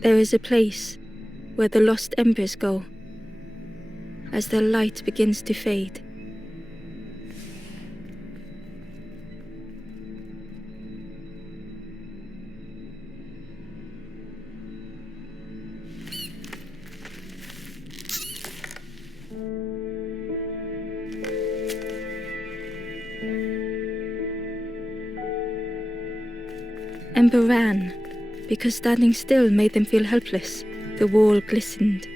There is a place where the lost embers go as their light begins to fade. Ember ran, because standing still made them feel helpless. The wall glistened.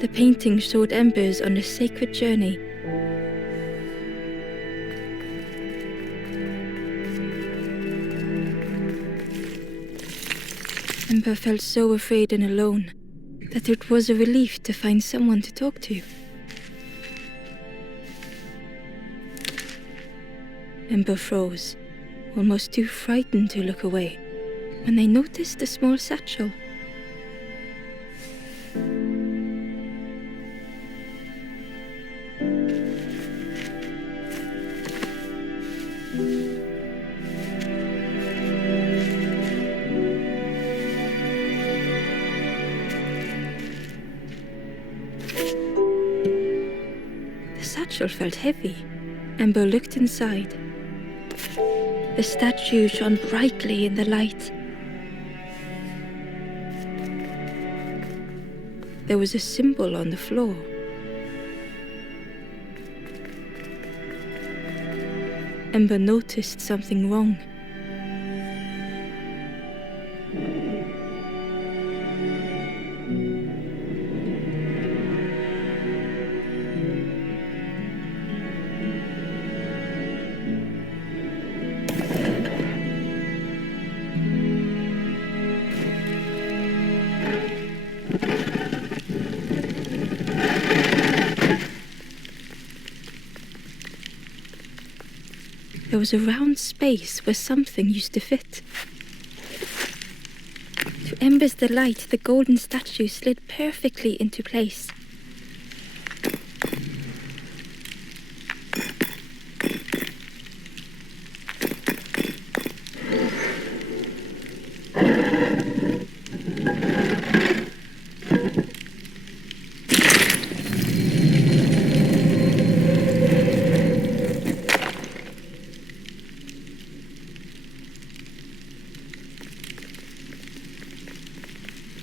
The painting showed embers on a sacred journey. Ember felt so afraid and alone that it was a relief to find someone to talk to. Ember froze, almost too frightened to look away, when they noticed a small satchel. The satchel felt heavy. Ember looked inside. The statue shone brightly in the light. There was a symbol on the floor. Ember noticed something wrong. There was a round space where something used to fit. To Ember's delight, the golden statue slid perfectly into place.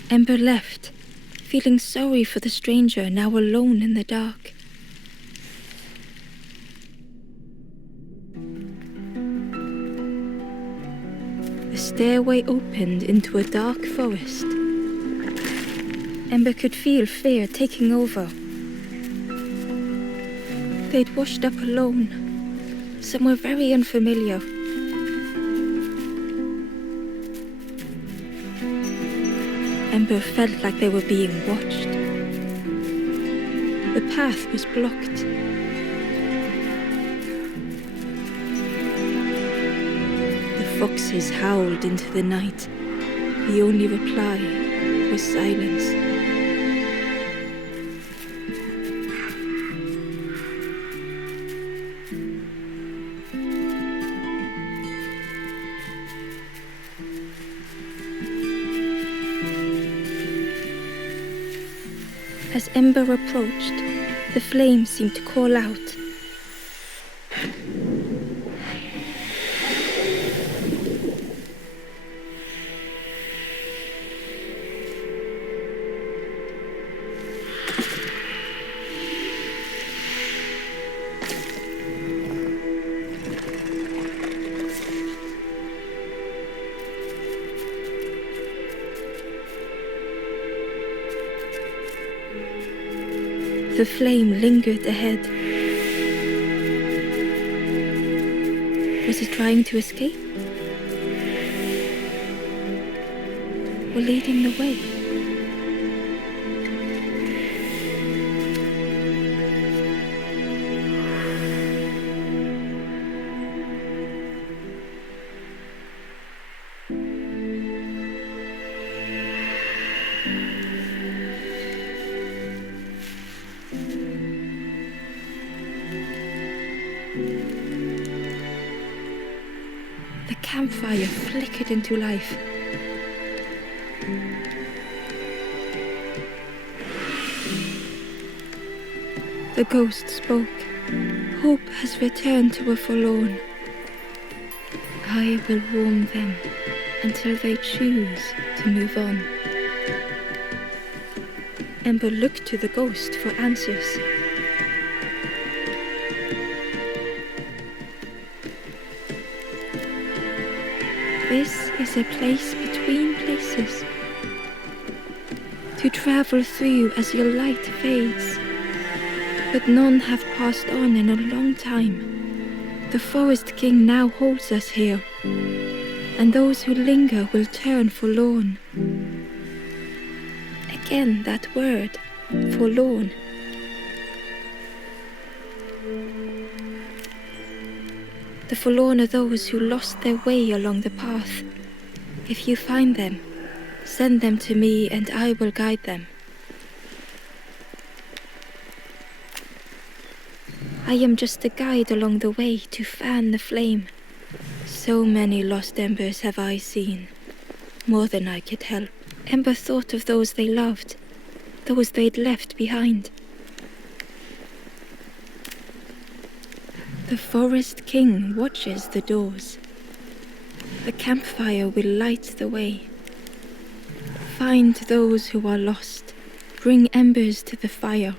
Ember left, feeling sorry for the stranger now alone in the dark. The stairway opened into a dark forest. Ember could feel fear taking over. They'd washed up alone, somewhere very unfamiliar. Ember felt like they were being watched. The path was blocked. The foxes howled into the night. The only reply was silence. As Ember approached, the flame seemed to call out. The flame lingered ahead. Was it trying to escape? Or leading the way? campfire flickered into life. The ghost spoke. Hope has returned to a forlorn. I will warm them until they choose to move on. Ember looked to the ghost for answers. This is a place between places, to travel through as your light fades. But none have passed on in a long time. The Forest King now holds us here, and those who linger will turn forlorn. Again that word, forlorn. The forlorn are those who lost their way along the path. If you find them, send them to me and I will guide them. I am just a guide along the way to fan the flame. So many lost embers have I seen, more than I could help. Ember thought of those they loved, those they'd left behind. The Forest King watches the doors. The campfire will light the way. Find those who are lost, bring embers to the fire.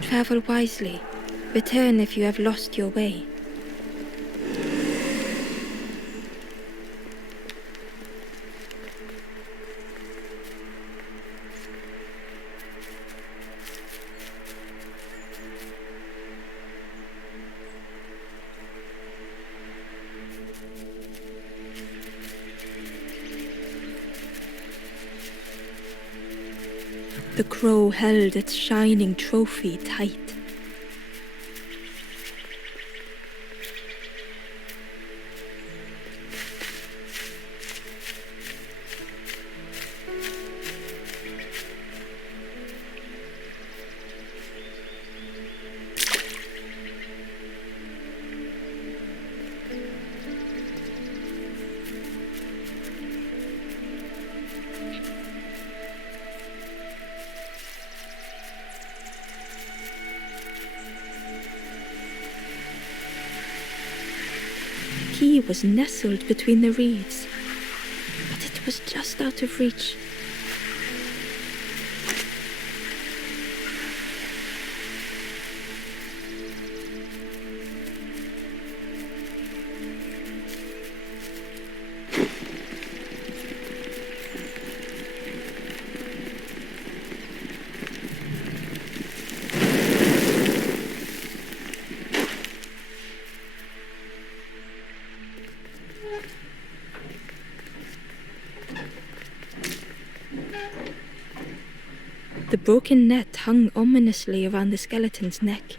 Travel wisely. Return if you have lost your way. The crow held its shining trophy tight. He was nestled between the reeds, but it was just out of reach. The broken net hung ominously around the skeleton's neck.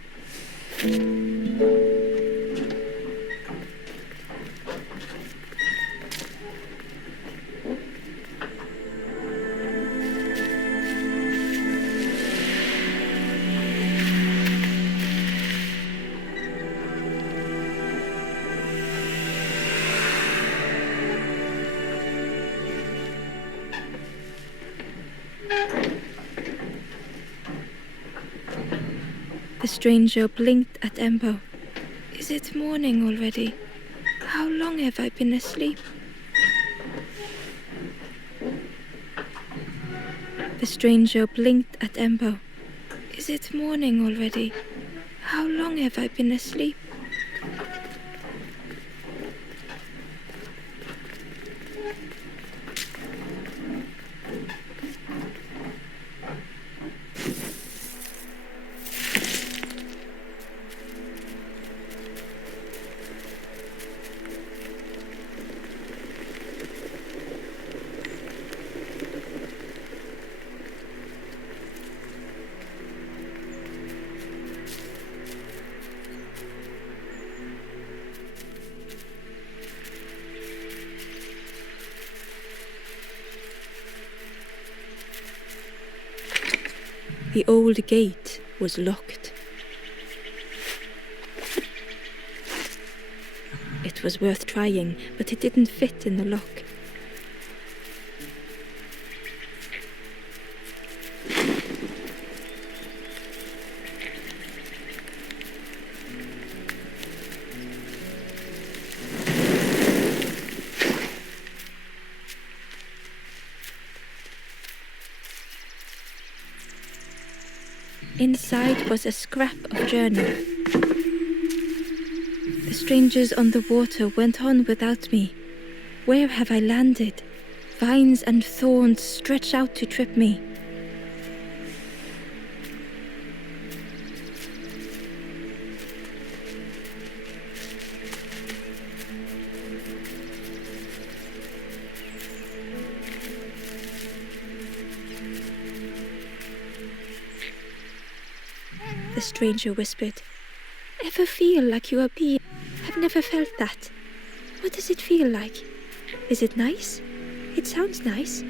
The stranger blinked at Ember. Is it morning already? How long have I been asleep? The stranger blinked at Ember. Is it morning already? How long have I been asleep? The old gate was locked. It was worth trying, but it didn't fit in the lock. Inside was a scrap of journal. The strangers on the water went on without me. Where have I landed? Vines and thorns stretch out to trip me. The stranger whispered, "Ever feel like you are being? I've never felt that. What does it feel like? Is it nice? It sounds nice."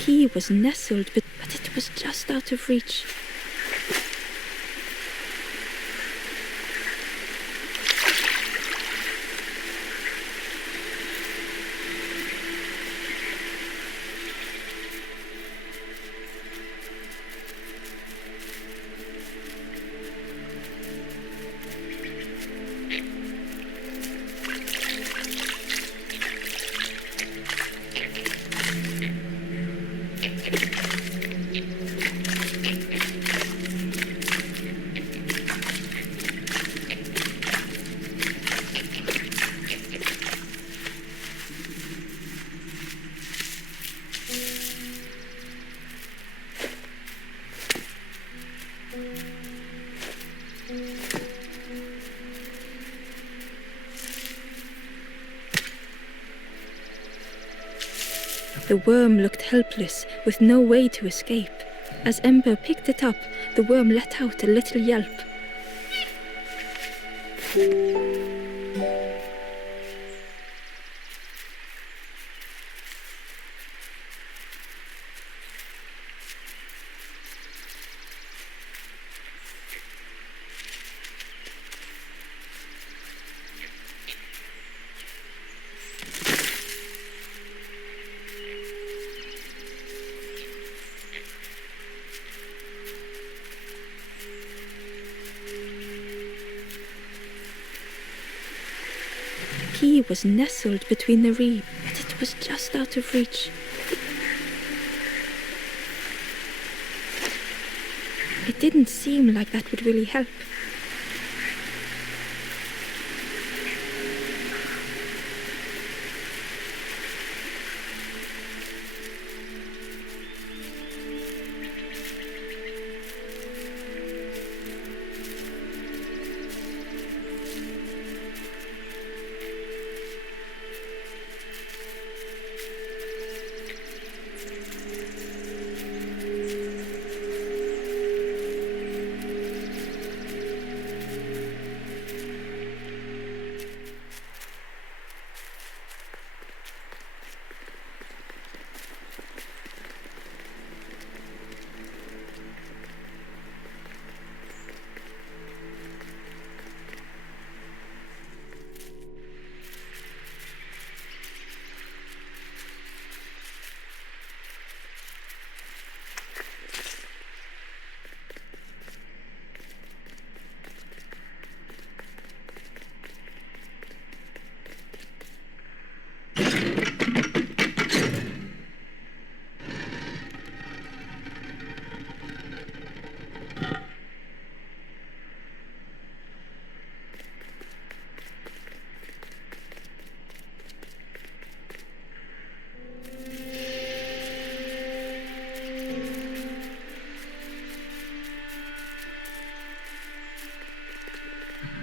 Key was nestled, but it was just out of reach. The worm looked helpless, with no way to escape. As Ember picked it up, the worm let out a little yelp. Key was nestled between the reeds, but it was just out of reach. It didn't seem like that would really help.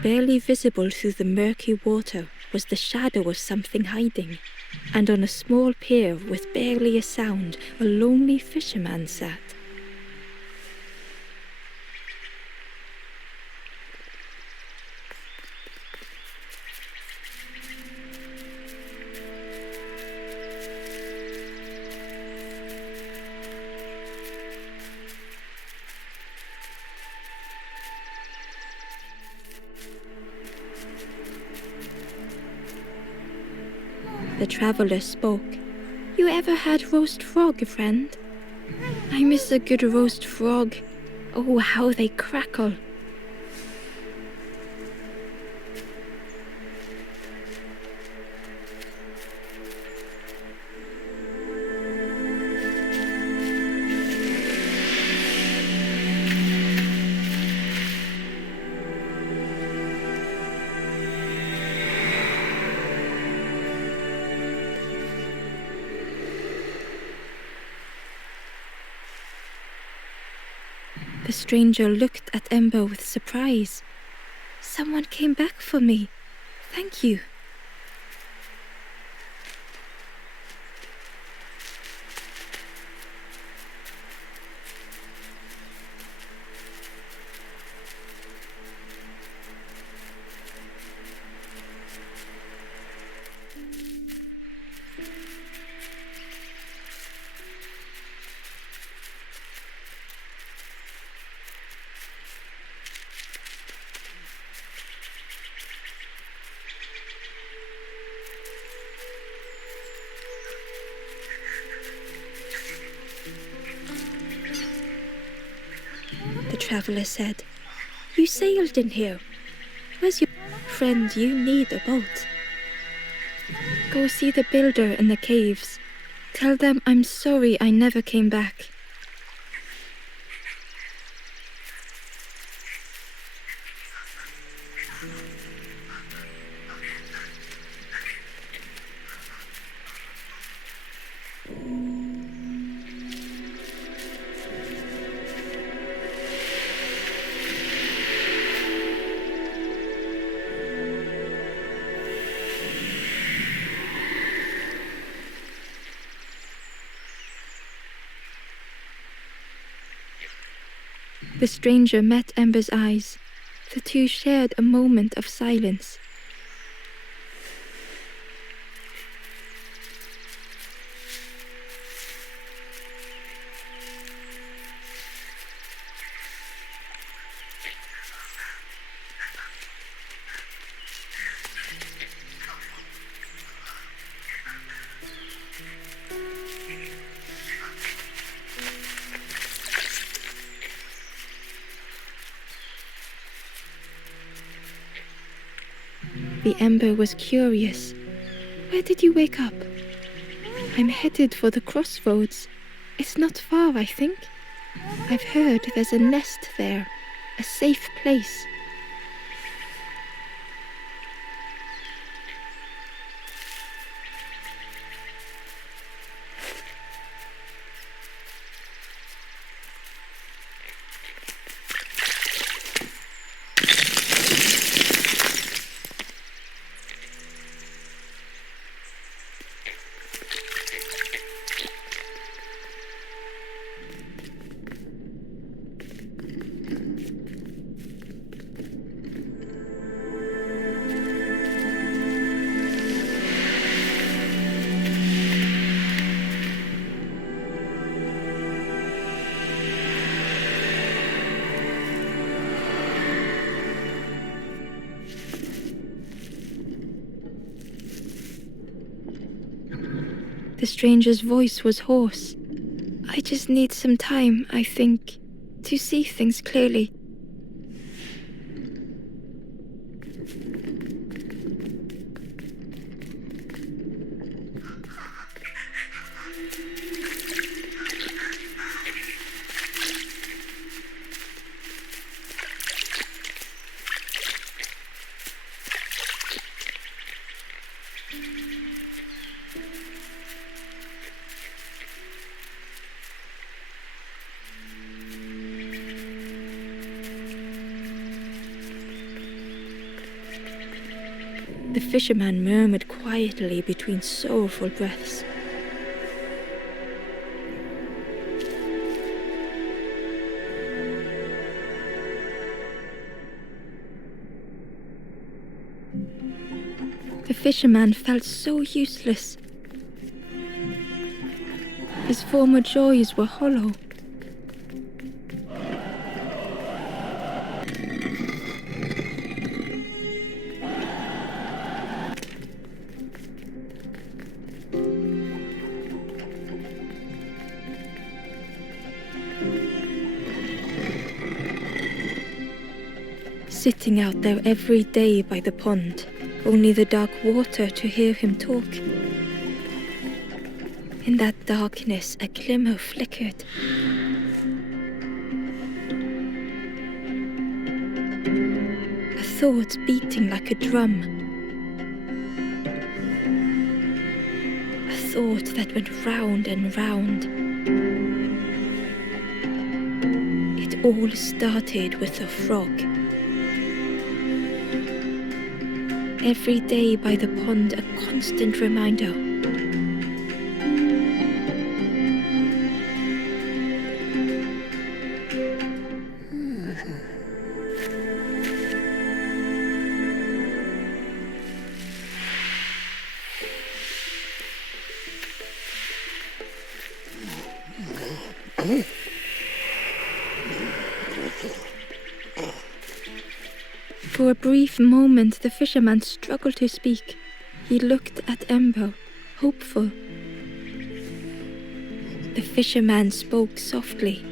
Barely visible through the murky water was the shadow of something hiding, and on a small pier with barely a sound, a lonely fisherman sat. the traveller spoke. You ever had roast frog, friend? I miss a good roast frog. Oh, how they crackle. The stranger looked at Ember with surprise. Someone came back for me. Thank you. The traveller said, You sailed in here. Where's your friend? You need a boat. Go see the builder in the caves. Tell them I'm sorry I never came back. The stranger met Ember's eyes. The two shared a moment of silence. The Ember was curious. Where did you wake up? I'm headed for the crossroads. It's not far, I think. I've heard there's a nest there, a safe place. The stranger's voice was hoarse. I just need some time, I think, to see things clearly. The fisherman murmured quietly between sorrowful breaths. The fisherman felt so useless. His former joys were hollow. sitting out there every day by the pond, only the dark water to hear him talk. In that darkness, a glimmer flickered. A thought beating like a drum. A thought that went round and round. It all started with a frog. Every day by the pond, a constant reminder. For a brief moment, the fisherman struggled to speak. He looked at Ember, hopeful. The fisherman spoke softly.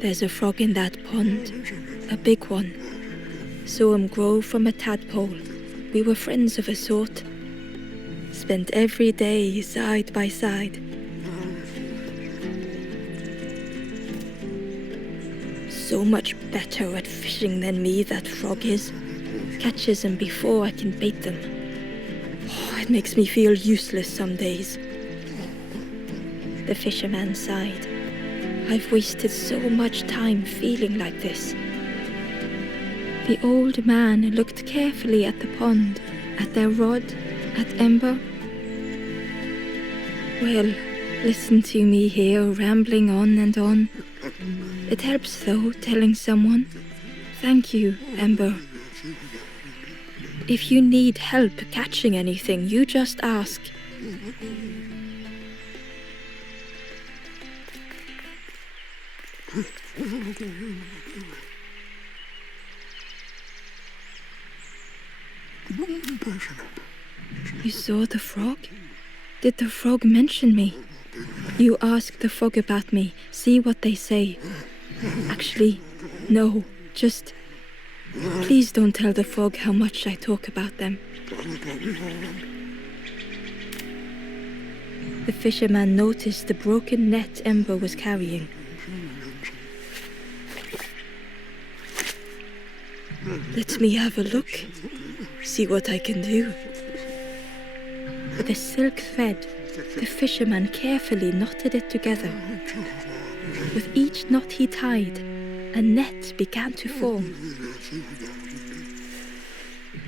There's a frog in that pond, a big one. Saw him grow from a tadpole. We were friends of a sort. Spent every day side by side. So much better at fishing than me, that frog is. Catches them before I can bait them. Oh, it makes me feel useless some days. The fisherman sighed. I've wasted so much time feeling like this. The old man looked carefully at the pond, at their rod, at Ember. Well, listen to me here, rambling on and on. It helps, though, telling someone. Thank you, Ember. If you need help catching anything, you just ask. You saw the frog? Did the frog mention me? You ask the frog about me, see what they say. Actually, no, just... Please don't tell the frog how much I talk about them. The fisherman noticed the broken net Ember was carrying. Let me have a look, see what I can do. With a silk thread, the fisherman carefully knotted it together. With each knot he tied, a net began to form.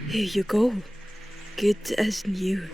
Here you go, good as new.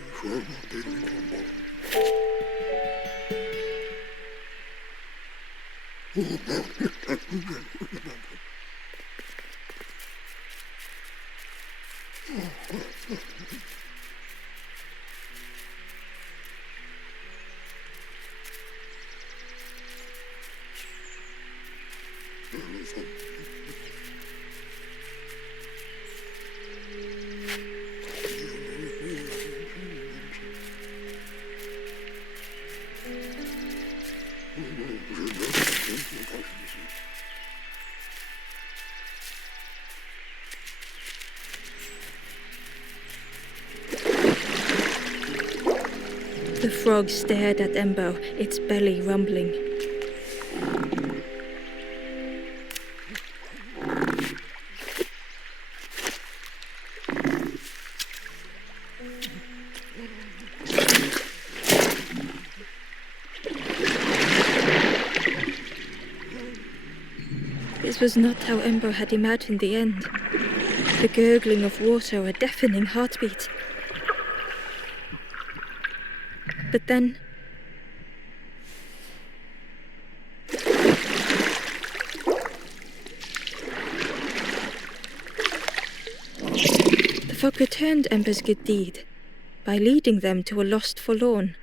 The frog stared at Ember, its belly rumbling. This was not how Ember had imagined the end. The gurgling of water, a deafening heartbeat. But then... the frog returned Ember's good deed by leading them to a lost forlorn.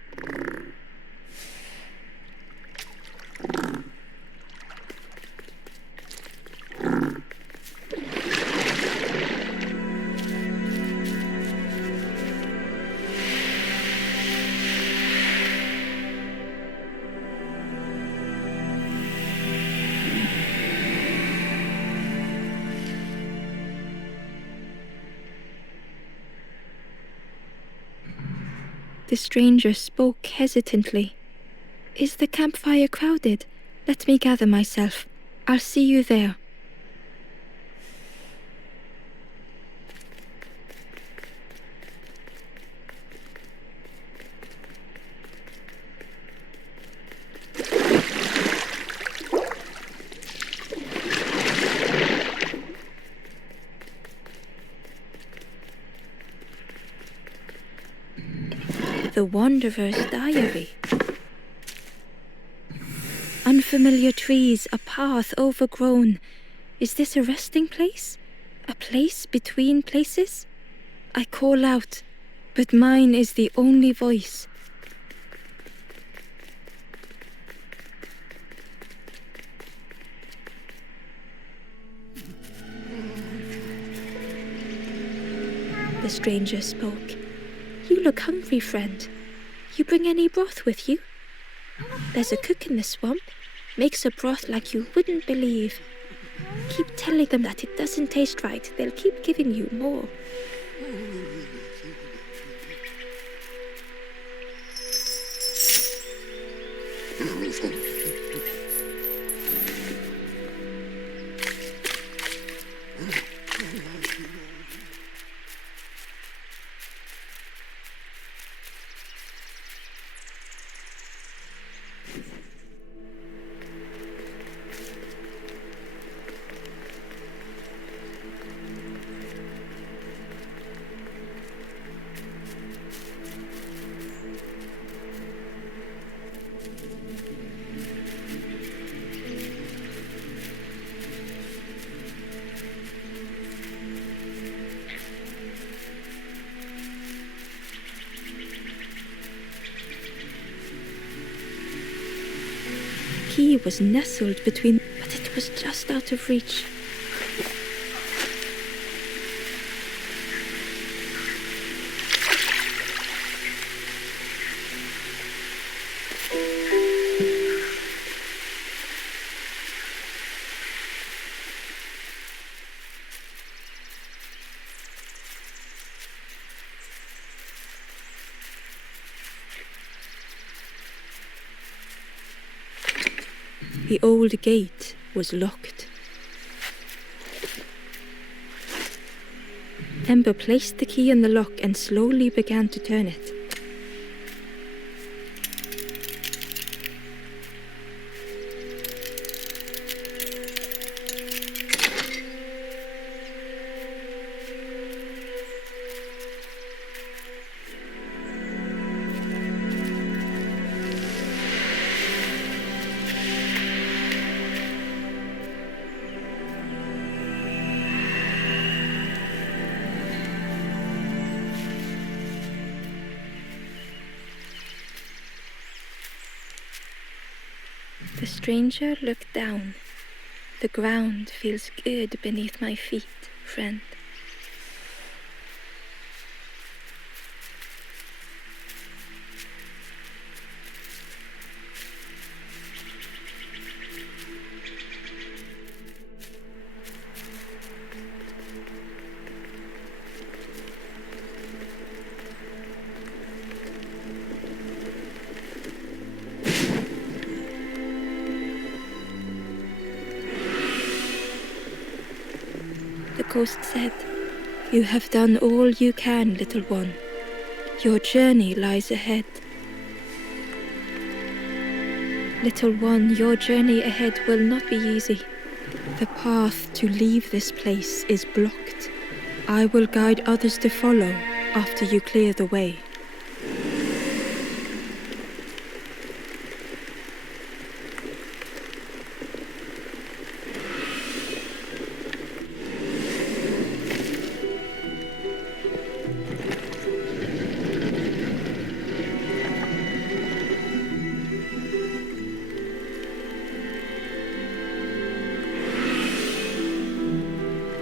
The stranger spoke hesitantly. Is the campfire crowded? Let me gather myself. I'll see you there. The Wanderer's Diary. Unfamiliar trees, a path overgrown. Is this a resting place? A place between places? I call out, but mine is the only voice. The stranger spoke. You look hungry, friend. You bring any broth with you? There's a cook in the swamp. Makes a broth like you wouldn't believe. Keep telling them that it doesn't taste right. They'll keep giving you more. The key was nestled between, but it was just out of reach. The old gate was locked. Ember placed the key in the lock and slowly began to turn it. The stranger looked down. The ground feels good beneath my feet, friend. The ghost said, "You have done all you can, little one. Your journey lies ahead." Little one, your journey ahead will not be easy. The path to leave this place is blocked. I will guide others to follow after you clear the way.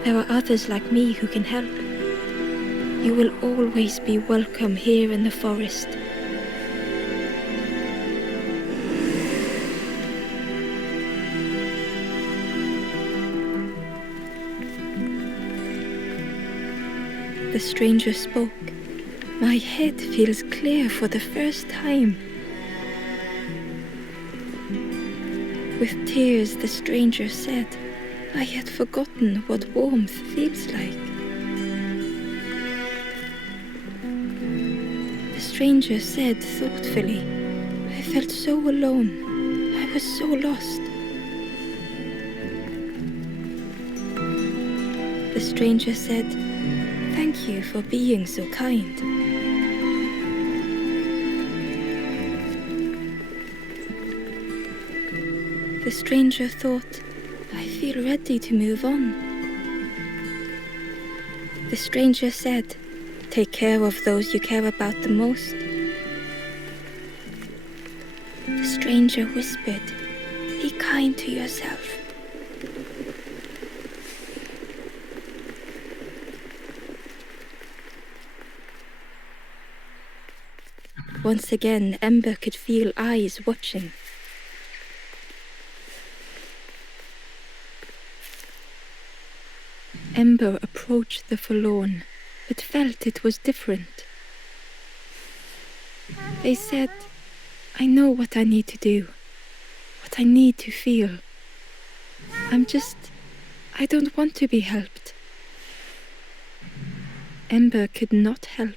There are others like me who can help. You will always be welcome here in the forest. The stranger spoke. My head feels clear for the first time. With tears, the stranger said, I had forgotten what warmth feels like. The stranger said thoughtfully, I felt so alone. I was so lost. The stranger said, thank you for being so kind. The stranger thought, I feel ready to move on. The stranger said, take care of those you care about the most. The stranger whispered, be kind to yourself. Once again, Ember could feel eyes watching. Ember approached the forlorn, but felt it was different. They said, I know what I need to do, what I need to feel. I don't want to be helped. Ember could not help.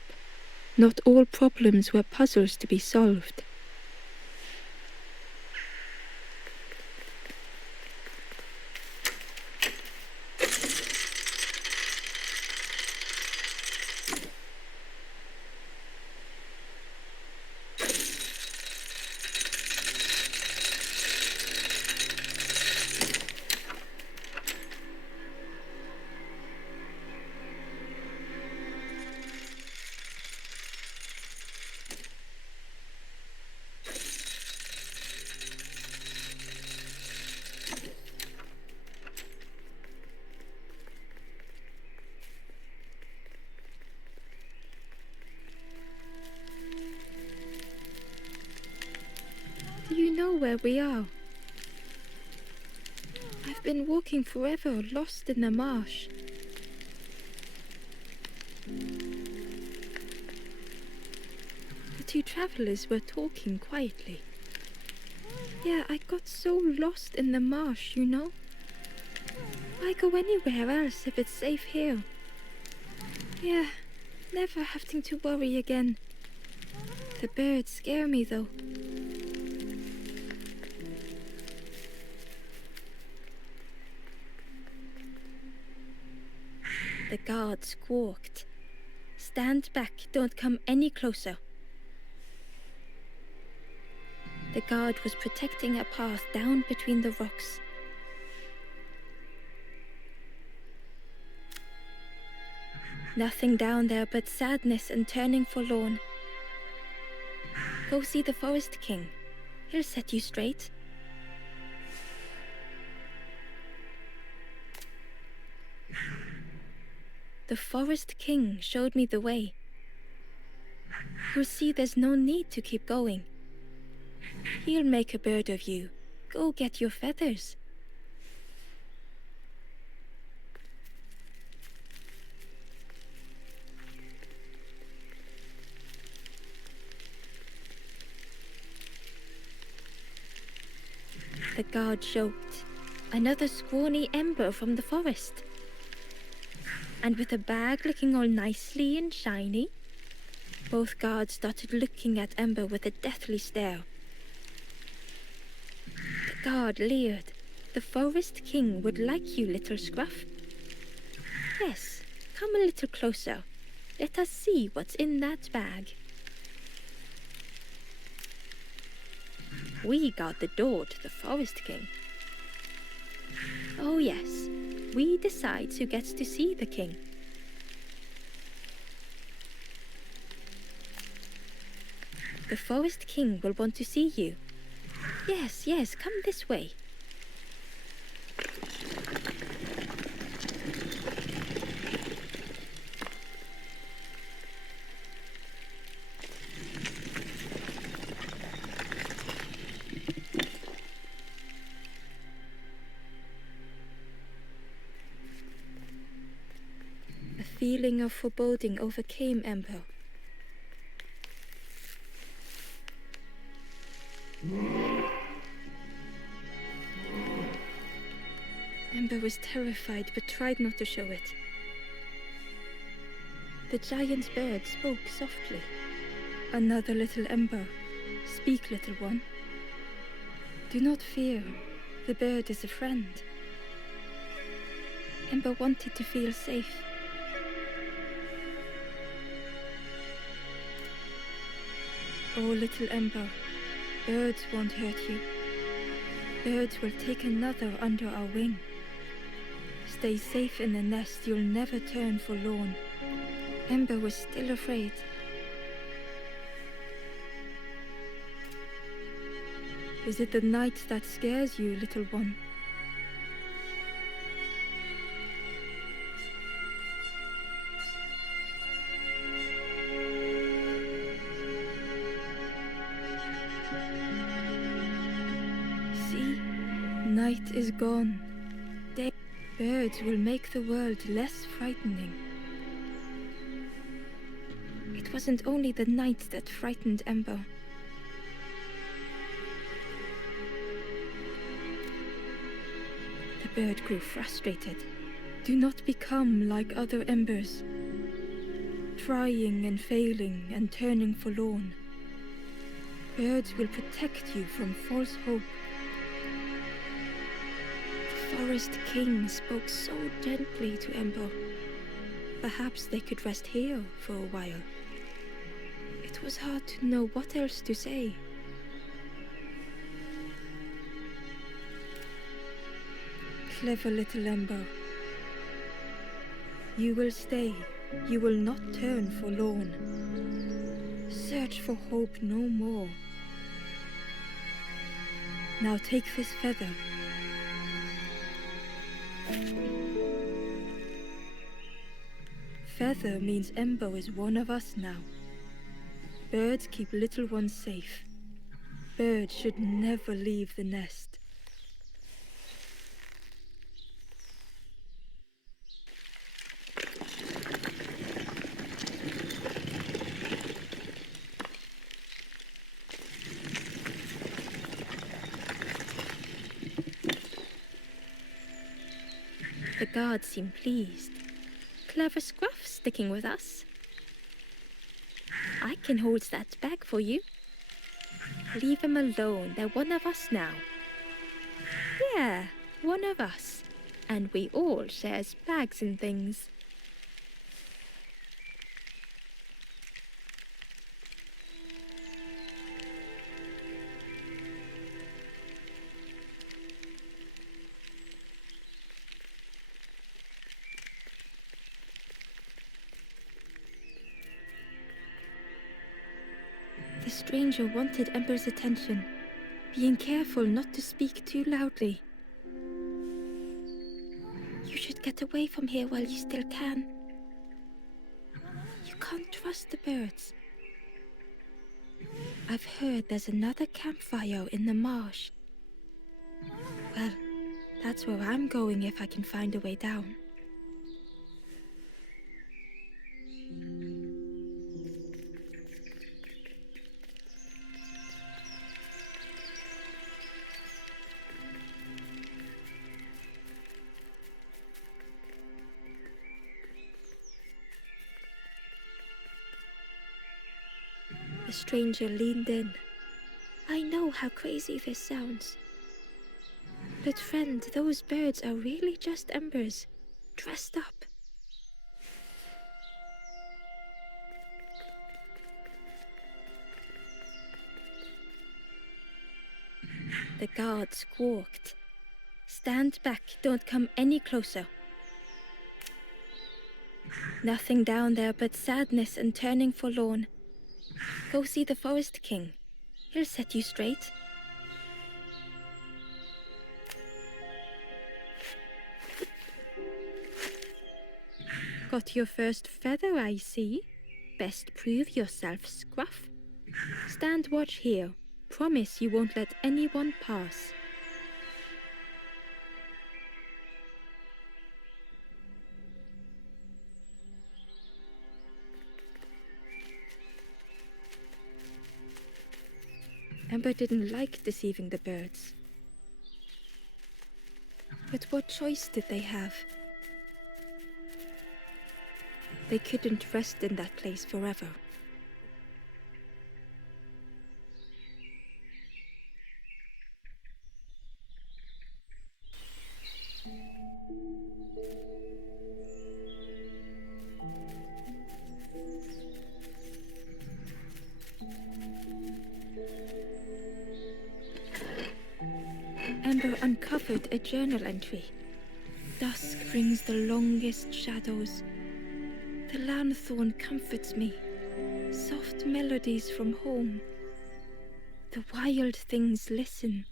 Not all problems were puzzles to be solved. Do you know where we are? I've been walking forever, lost in the marsh. The two travelers were talking quietly. Yeah, I got so lost in the marsh, you know? Why go anywhere else if it's safe here? Yeah, never having to worry again. The birds scare me though. The guard squawked. Stand back, don't come any closer. The guard was protecting a path down between the rocks. Nothing down there but sadness and turning forlorn. Go see the Forest King. He'll set you straight. The Forest King showed me the way. You'll see there's no need to keep going. He'll make a bird of you. Go get your feathers. The guard joked. Another scrawny Ember from the forest. And with a bag looking all nicely and shiny, both guards started looking at Ember with a deathly stare. The guard leered. The Forest King would like you, little scruff. Yes, come a little closer. Let us see what's in that bag. We guard the door to the Forest King. Oh yes, we decide who gets to see the king. The Forest King will want to see you. Yes, yes, come this way. A feeling of foreboding overcame Ember. Ember was terrified but tried not to show it. The giant bird spoke softly. Another little Ember. Speak, little one. Do not fear. The bird is a friend. Ember wanted to feel safe. Oh, little Ember, birds won't hurt you. Birds will take another under our wing. Stay safe in the nest, you'll never turn forlorn. Ember was still afraid. Is it the night that scares you, little one? See, night is gone. Day. Birds will make the world less frightening. It wasn't only the night that frightened Ember. The bird grew frustrated. Do not become like other embers, trying and failing and turning forlorn. Birds will protect you from false hope. The Forest King spoke so gently to Ember. Perhaps they could rest here for a while. It was hard to know what else to say. Clever little Ember. You will stay. You will not turn forlorn. Search for hope no more. Now take this feather. Feather means Ember is one of us now. Birds keep little ones safe. Birds should never leave the nest. The guards seem pleased. Clever Scruff sticking with us. I can hold that bag for you. Leave them alone, they're one of us now. Yeah, one of us. And we all shares bags and things. The stranger wanted Ember's attention, being careful not to speak too loudly. You should get away from here while you still can. You can't trust the birds. I've heard there's another campfire in the marsh. Well, that's where I'm going if I can find a way down. The stranger leaned in. I know how crazy this sounds. But friend, those birds are really just embers, dressed up. The guard squawked. Stand back, don't come any closer. Nothing down there but sadness and turning forlorn. Go see the Forest King. He'll set you straight. Got your first feather, I see. Best prove yourself, Scruff. Stand watch here. Promise you won't let anyone pass. Ember didn't like deceiving the birds. But what choice did they have? They couldn't rest in that place forever. Ember uncovered a journal entry. Dusk brings the longest shadows. The lanthorn comforts me. Soft melodies from home. The wild things listen.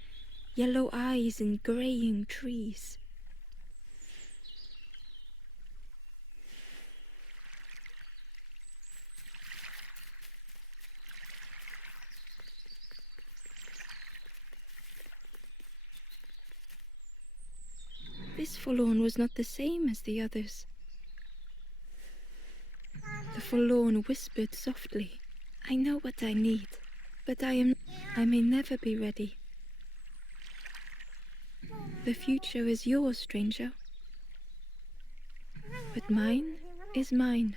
Yellow eyes in greying trees. This forlorn was not the same as the others. The forlorn whispered softly, I know what I need, but I may never be ready. The future is yours, stranger. But mine is mine.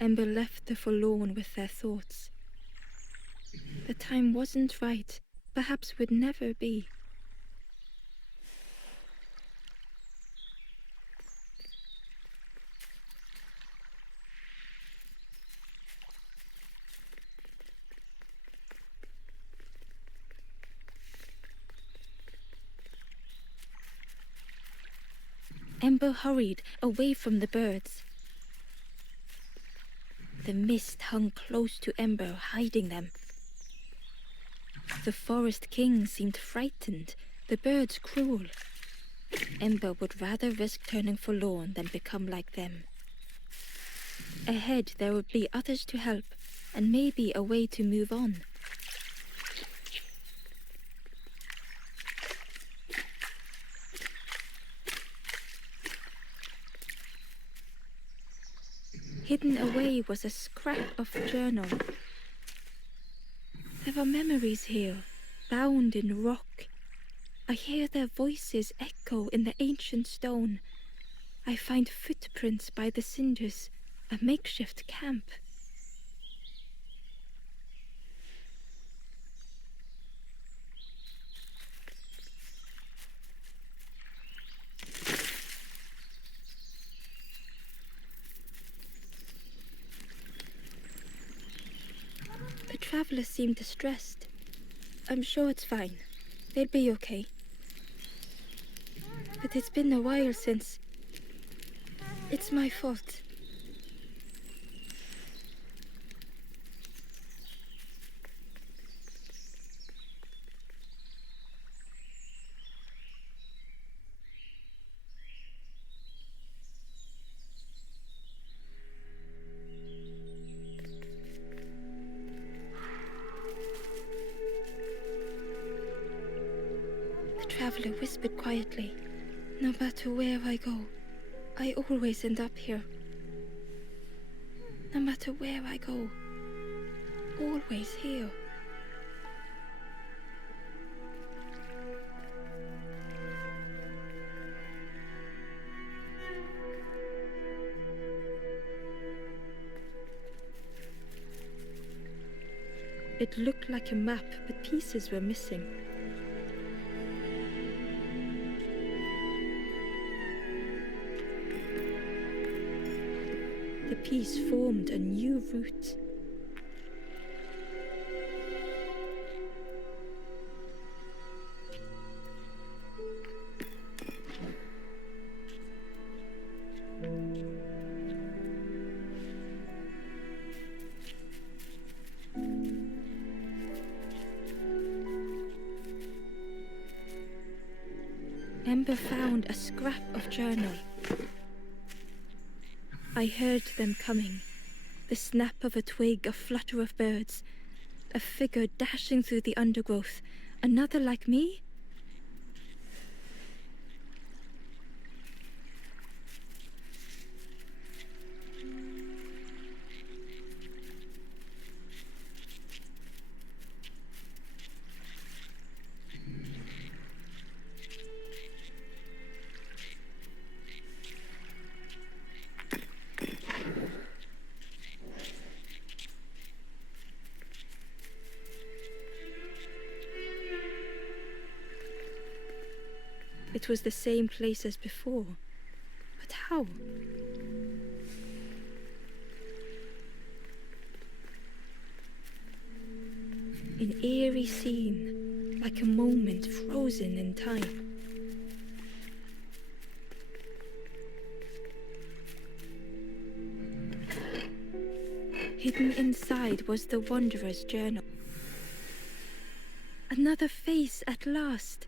Ember left the forlorn with their thoughts. The time wasn't right, perhaps would never be. Ember hurried away from the birds. The mist hung close to Ember, hiding them. The forest king seemed frightened, the birds cruel. Ember would rather risk turning forlorn than become like them. Ahead there would be others to help, and maybe a way to move on. Hidden away was a scrap of journal. There are memories here, bound in rock. I hear their voices echo in the ancient stone. I find footprints by the cinders, a makeshift camp. The travelers seem distressed. I'm sure it's fine. They'll be okay. But it's been a while since... It's my fault. The traveler whispered quietly, no matter where I go, I always end up here. No matter where I go, always here. It looked like a map, but pieces were missing. The piece formed a new route. Ember found a scrap of journal. I heard them coming. The snap of a twig, a flutter of birds. A figure dashing through the undergrowth. Another like me? It was the same place as before. But how? An eerie scene, like a moment frozen in time. Hidden inside was the Wanderer's journal. Another face at last,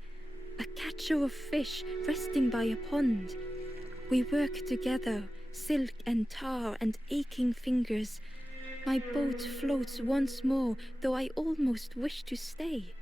a catcher of fish resting by a pond. We work together, silk and tar and aching fingers. My boat floats once more, though I almost wish to stay.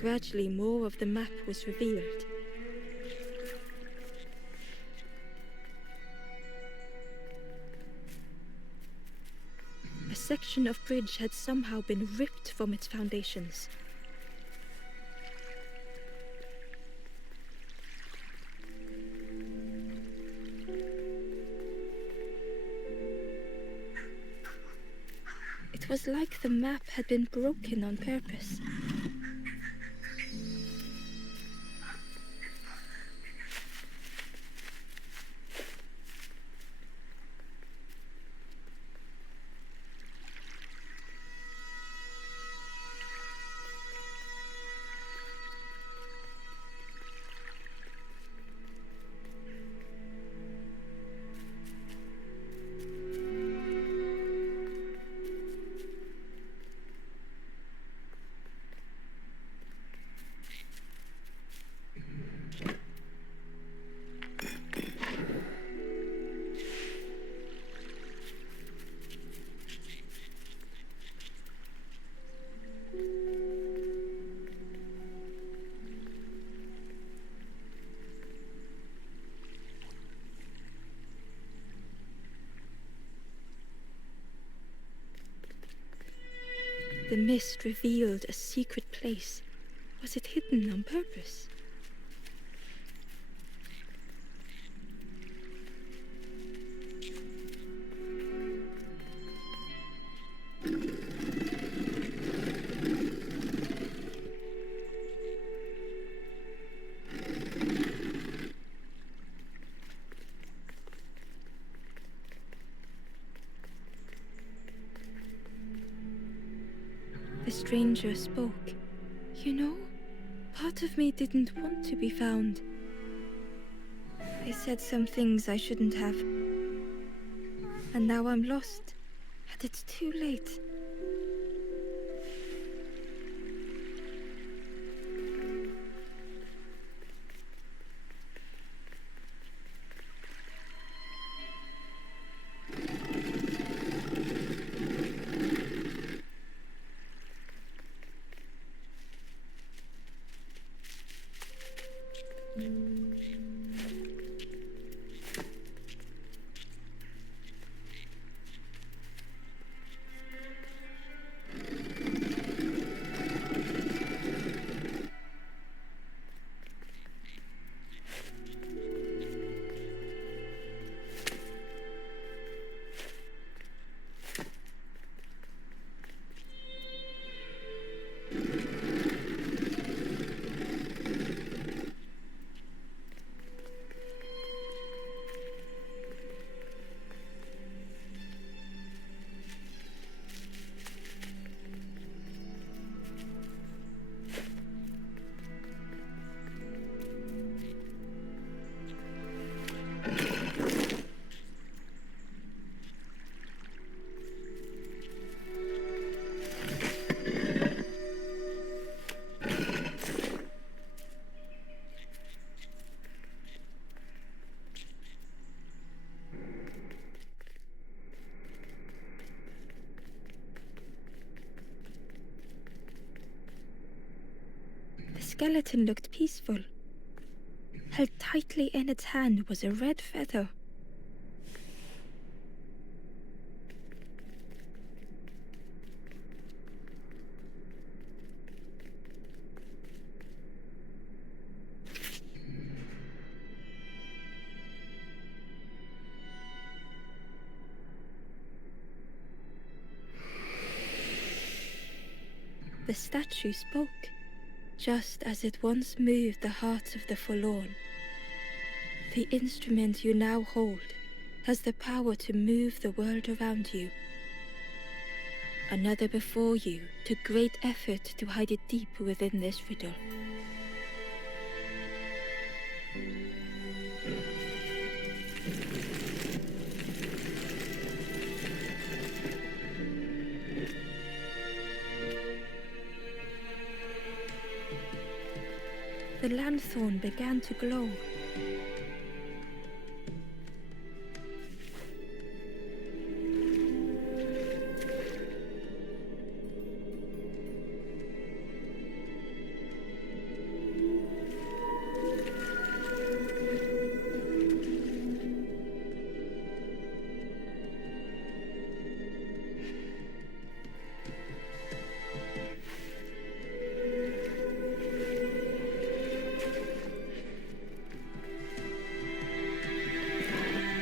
Gradually, more of the map was revealed. A section of bridge had somehow been ripped from its foundations. It was like the map had been broken on purpose. The mist revealed a secret place. Was it hidden on purpose? The stranger spoke. You know, part of me didn't want to be found. I said some things I shouldn't have. And now I'm lost, and it's too late. skeleton looked peaceful. Held tightly in its hand was a red feather. The statue spoke, just as it once moved the hearts of the forlorn. The instrument you now hold has the power to move the world around you. Another before you took great effort to hide it deep within this riddle. The lanthorn began to glow.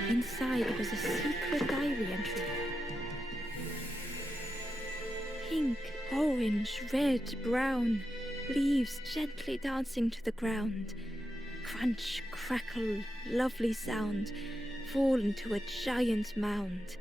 Inside was a secret diary entry. Pink, orange, red, brown, leaves gently dancing to the ground. Crunch, crackle, lovely sound, fall into a giant mound.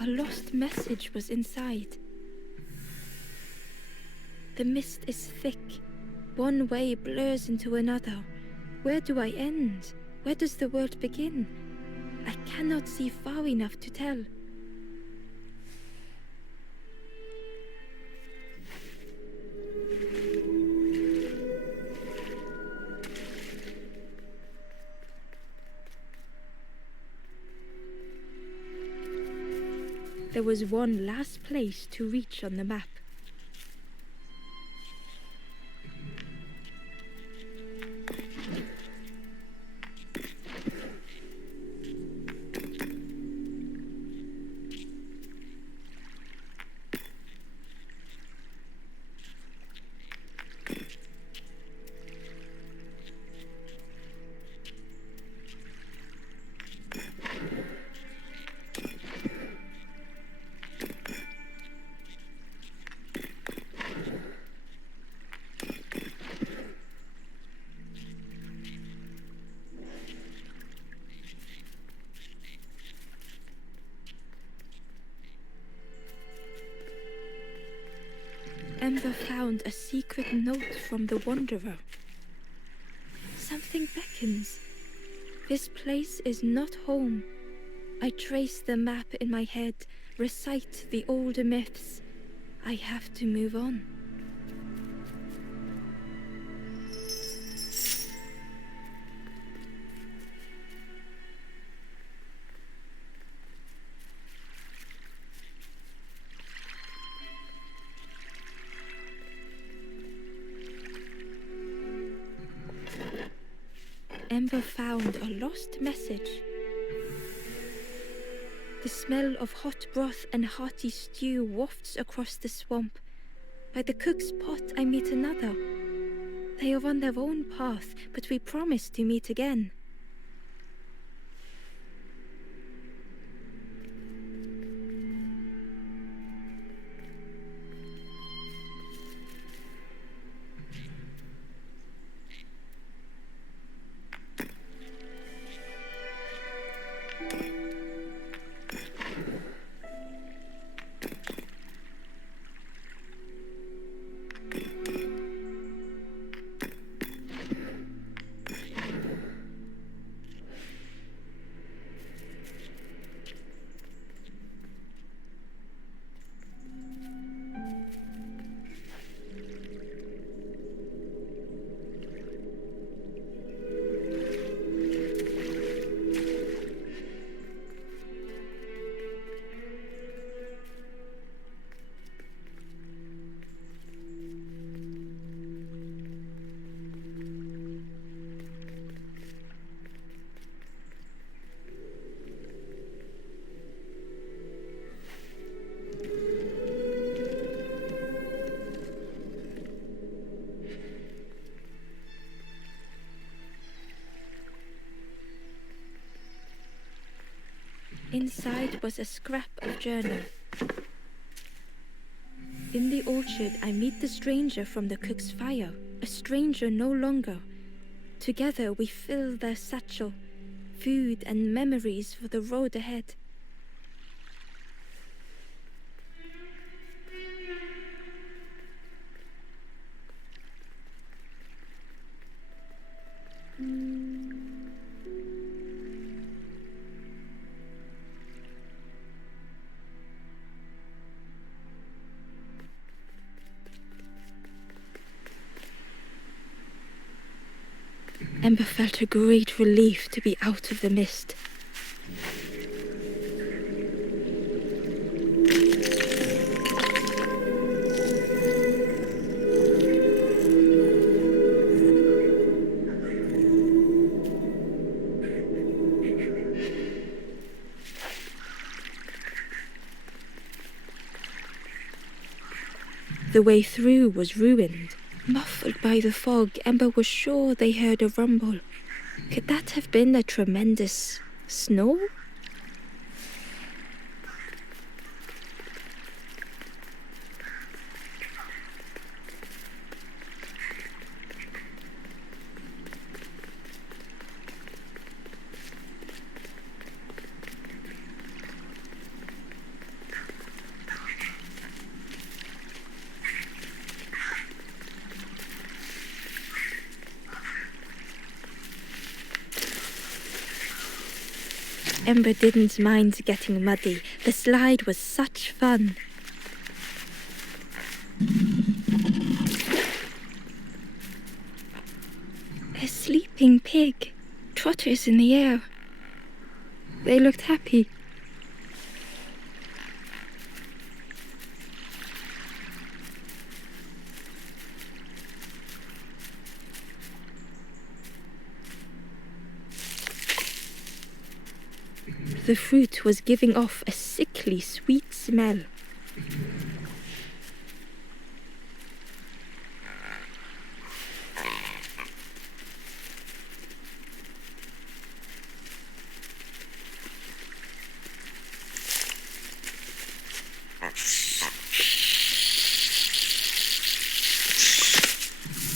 A lost message was inside. The mist is thick. One way blurs into another. Where do I end? Where does the world begin? I cannot see far enough to tell. There was one last place to reach on the map. Ember found a secret note from the Wanderer. Something beckons. This place is not home. I trace the map in my head, recite the older myths. I have to move on. Ember found a lost message. The smell of hot broth and hearty stew wafts across the swamp. By the cook's pot I meet another. They are on their own path, but we promise to meet again. Inside was a scrap of journal. In the orchard I meet the stranger from the cook's fire, a stranger no longer. Together we fill their satchel, food and memories for the road ahead. Ember felt a great relief to be out of the mist. The way through was ruined. Muffled by the fog, Ember was sure they heard a rumble. Could that have been a tremendous snow? Ember didn't mind getting muddy. The slide was such fun. A sleeping pig, trotters in the air. They looked happy. The fruit was giving off a sickly sweet smell.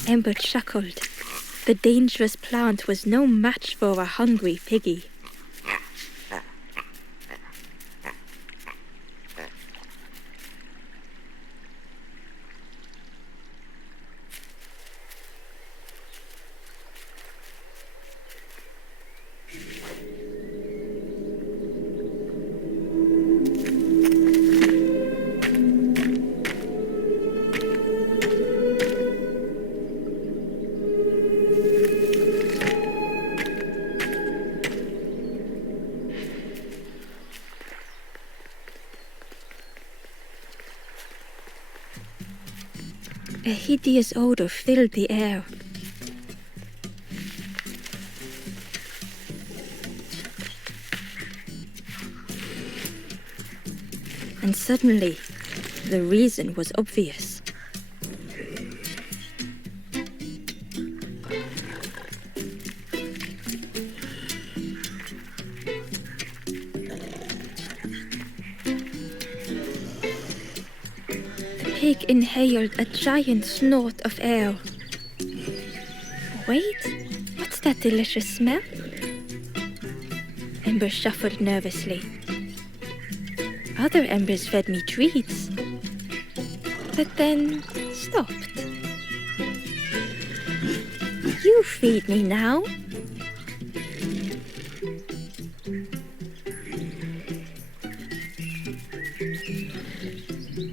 Ember chuckled. The dangerous plant was no match for a hungry piggy. A hideous odor filled the air. And suddenly, the reason was obvious. The pig inhaled a giant snort of air. Wait, what's that delicious smell? Ember shuffled nervously. Other embers fed me treats, but then stopped. You feed me now.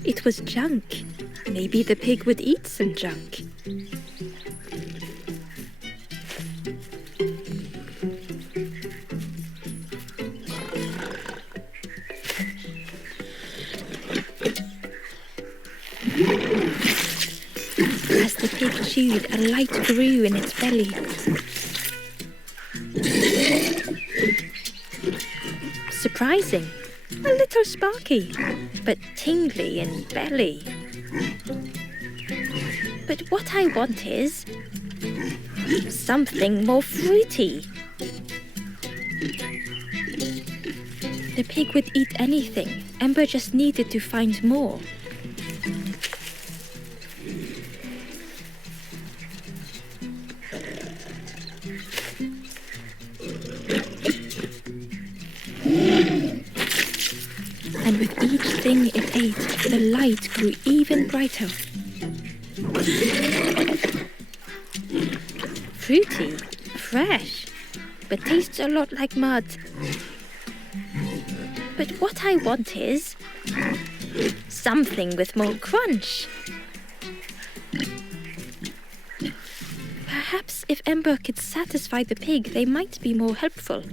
It was junk. Maybe the pig would eat some junk. As the pig chewed, a light grew in its belly. Surprising. A little sparky, but tingly in belly. But what I want is something more fruity. The pig would eat anything. Ember just needed to find more. And with each thing it ate, the light grew even brighter. Fruity, fresh, but tastes a lot like mud. But what I want is something with more crunch. Perhaps if Ember could satisfy the pig, they might be more helpful.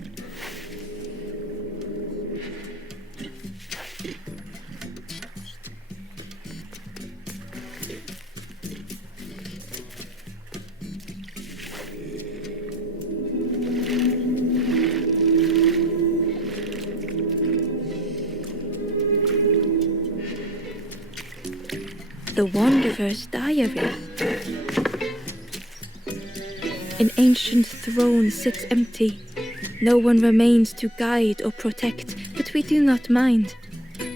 The Wanderer's Diary. An ancient throne sits empty. No one remains to guide or protect, but we do not mind.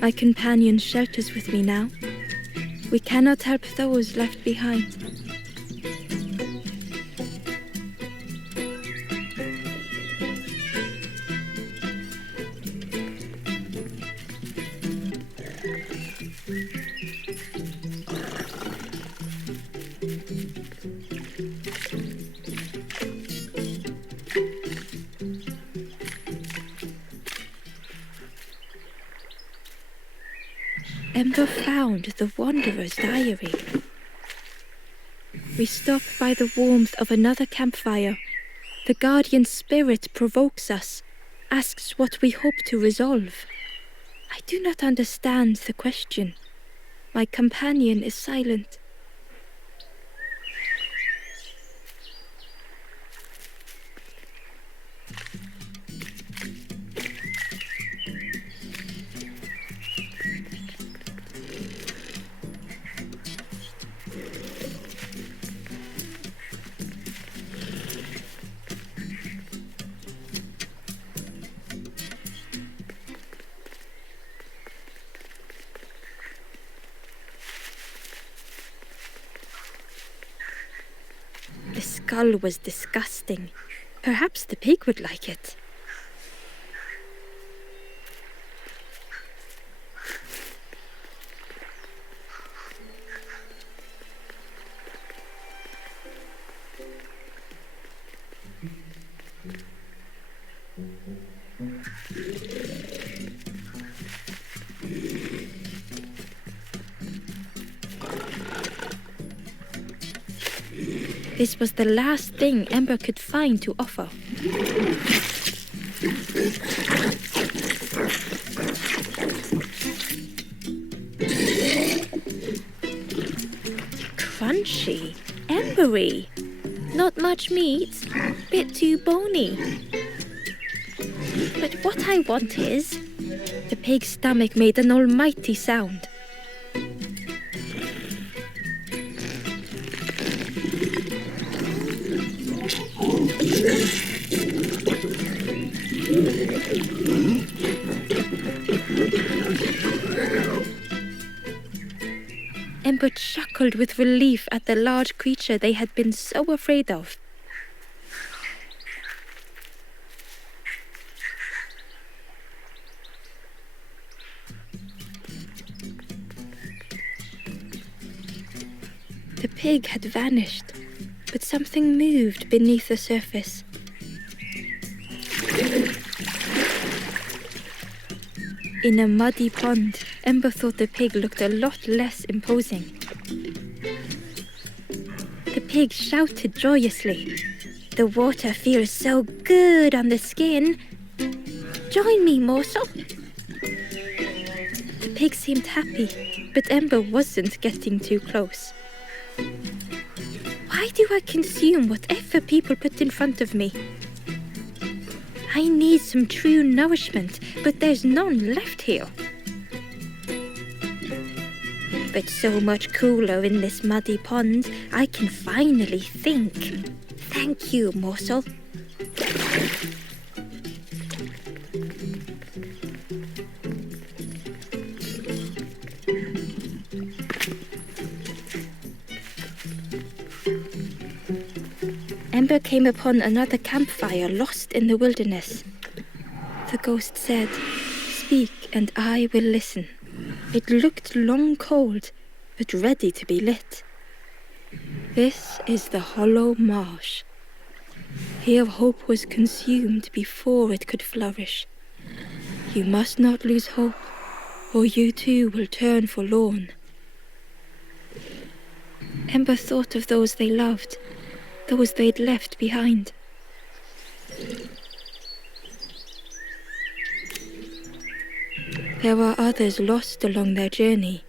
My companion shelters with me now. We cannot help those left behind. Ember found the Wanderer's Diary. We stop by the warmth of another campfire. The guardian spirit provokes us, asks what we hope to resolve. I do not understand the question. My companion is silent. The skull was disgusting. Perhaps the pig would like it. This was the last thing Ember could find to offer. Crunchy, embery, not much meat, bit too bony. But what I want is... The pig's stomach made an almighty sound. Ember chuckled with relief at the large creature they had been so afraid of. The pig had vanished, but something moved beneath the surface. In a muddy pond, Ember thought the pig looked a lot less imposing. The pig shouted joyously. The water feels so good on the skin. Join me, morsel. The pig seemed happy, but Ember wasn't getting too close. Why do I consume whatever people put in front of me? I need some true nourishment, but there's none left here. But so much cooler in this muddy pond, I can finally think. Thank you, morsel. Amber came upon another campfire lost in the wilderness. The ghost said, "Speak, and I will listen." It looked long cold, but ready to be lit. This is the hollow marsh. Here hope was consumed before it could flourish. You must not lose hope, or you too will turn forlorn. Ember thought of those they loved, those they'd left behind. There are others lost along their journey.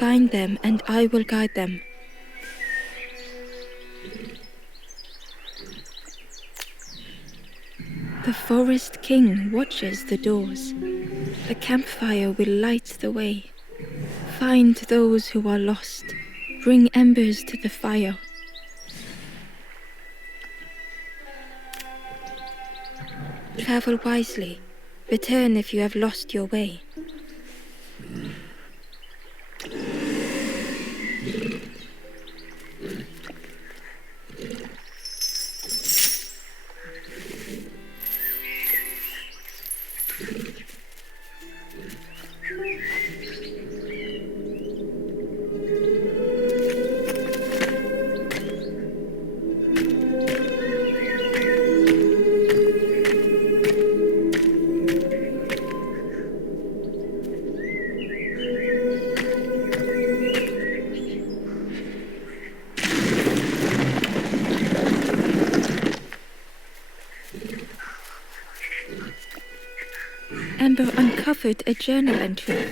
Find them and I will guide them. The forest king watches the doors. The campfire will light the way. Find those who are lost. Bring embers to the fire. Travel wisely. Return if you have lost your way. Amber uncovered a journal entry.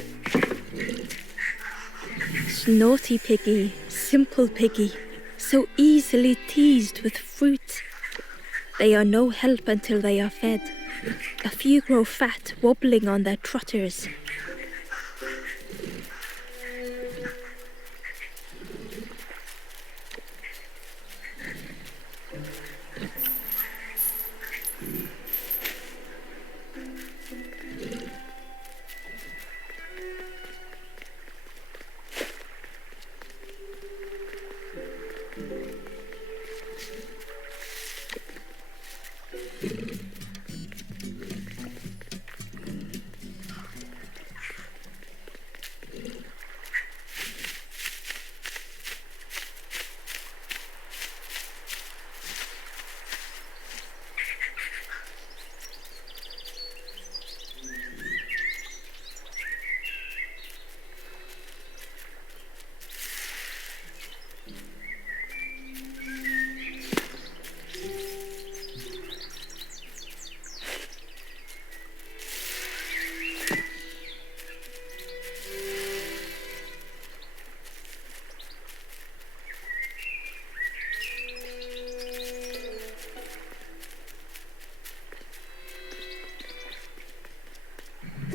Naughty piggy, simple piggy, so easily teased with fruit. They are no help until they are fed. A few grow fat, wobbling on their trotters.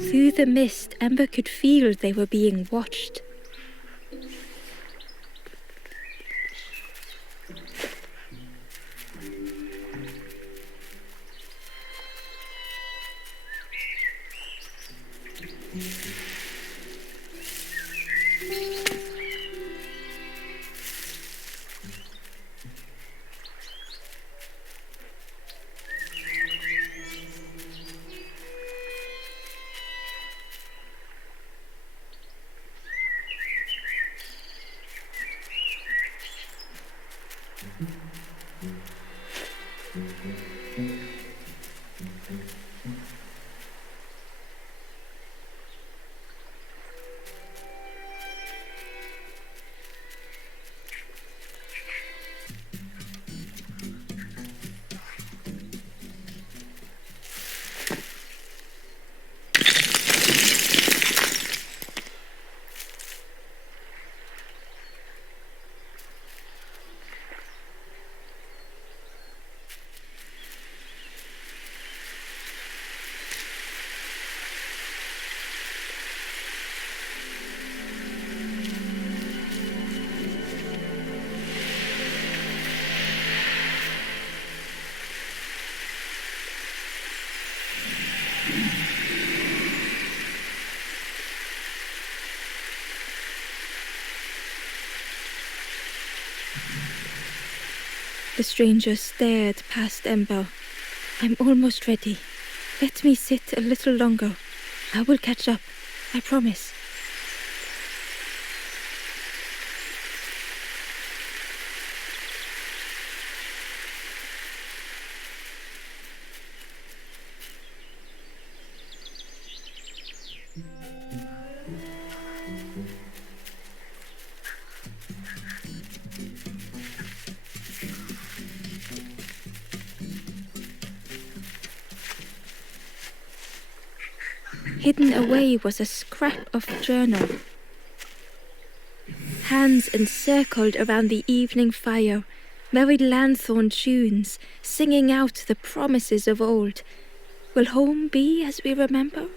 Through the mist, Amber could feel they were being watched. The stranger stared past Ember. I'm almost ready. Let me sit a little longer. I will catch up, I promise. Hidden away was a scrap of journal. Hands encircled around the evening fire, merry lanthorn tunes, singing out the promises of old. Will home be as we remember?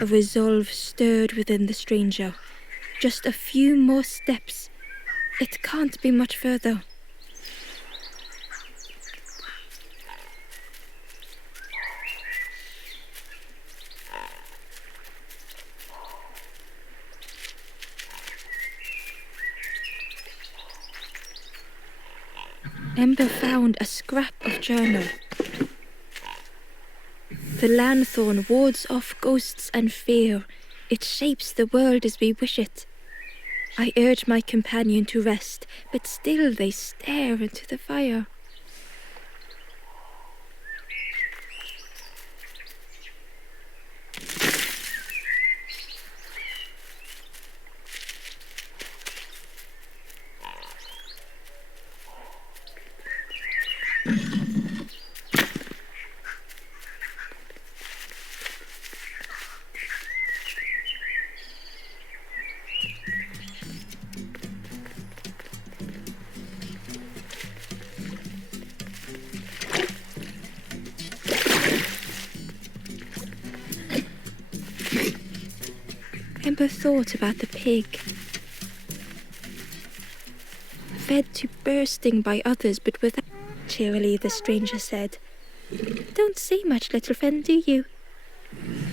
A resolve stirred within the stranger. Just a few more steps. It can't be much further. Ember found a scrap of journal. The lanthorn wards off ghosts and fear. It shapes the world as we wish it. I urge my companion to rest, but still they stare into the fire. Ember thought about the pig. Fed to bursting by others, but without... Cheerily, the stranger said, Don't say much, little friend, do you?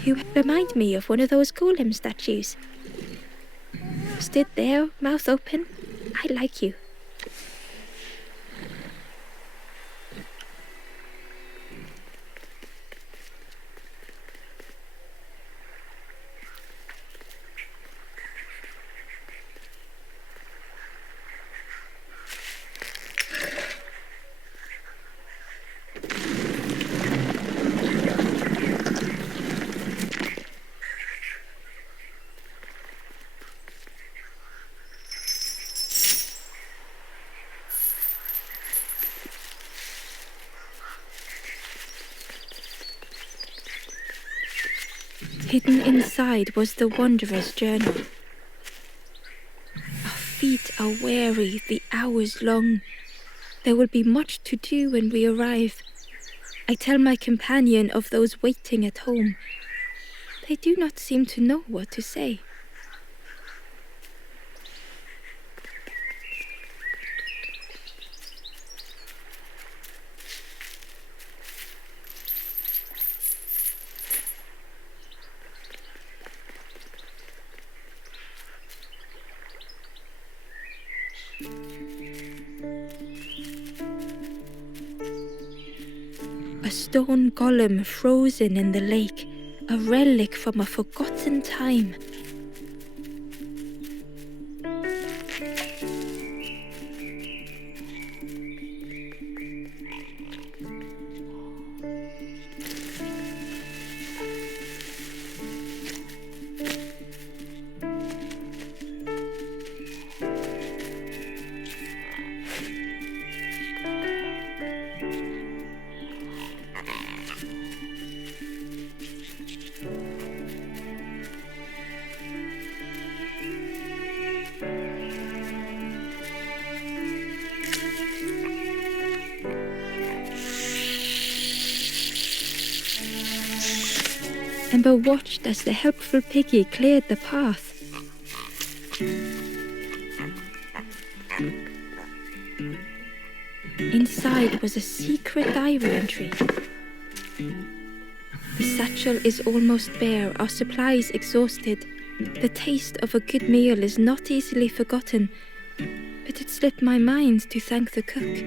You remind me of one of those golem statues. Stood there, mouth open. I like you. Hidden inside was the wanderer's journal. Our feet are weary, the hours long. There will be much to do when we arrive. I tell my companion of those waiting at home. They do not seem to know what to say. A stone golem frozen in the lake, a relic from a forgotten time. Ember watched as the helpful piggy cleared the path. Inside was a secret diary entry. The satchel is almost bare, our supplies exhausted. The taste of a good meal is not easily forgotten, but it slipped my mind to thank the cook.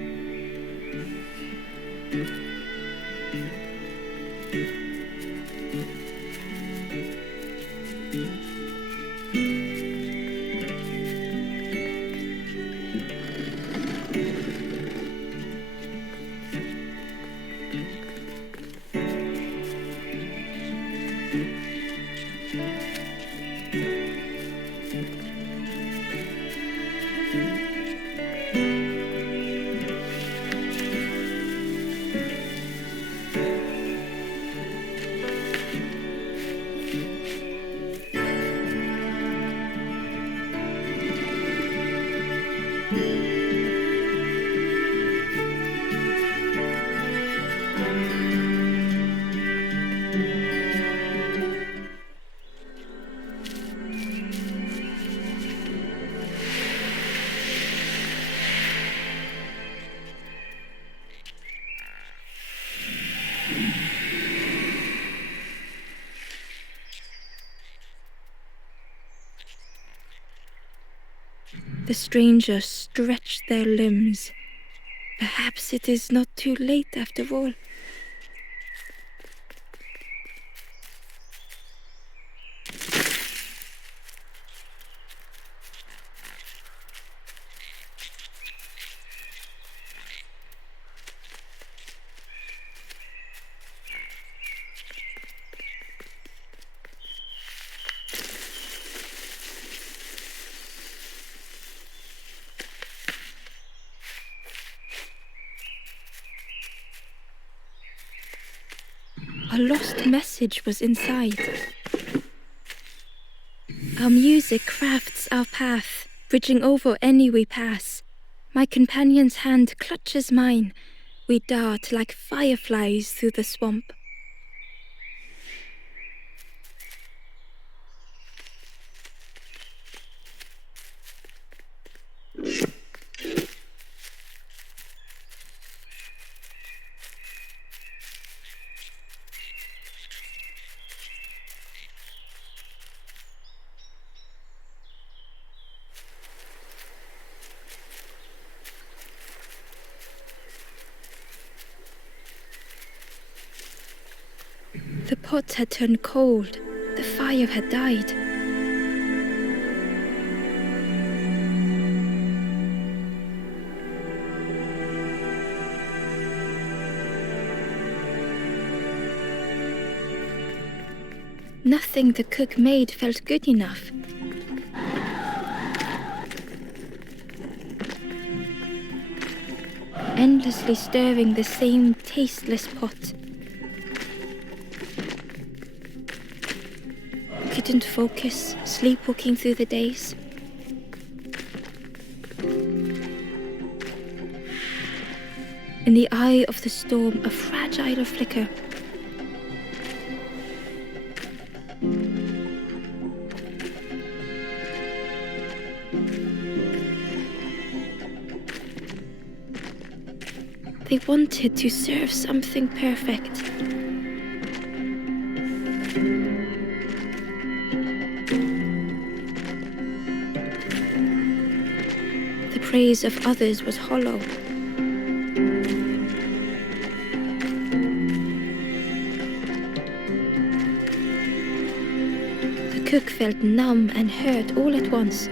The strangers stretched their limbs. Perhaps it is not too late after all. A lost message was inside. Our music crafts our path, bridging over any we pass. My companion's hand clutches mine. We dart like fireflies through the swamp. The pot had turned cold. The fire had died. Nothing the cook made felt good enough. Endlessly stirring the same tasteless pot. Couldn't focus, sleepwalking through the days. In the eye of the storm, a fragile flicker. They wanted to serve something perfect. The praise of others was hollow. The cook felt numb and hurt all at once.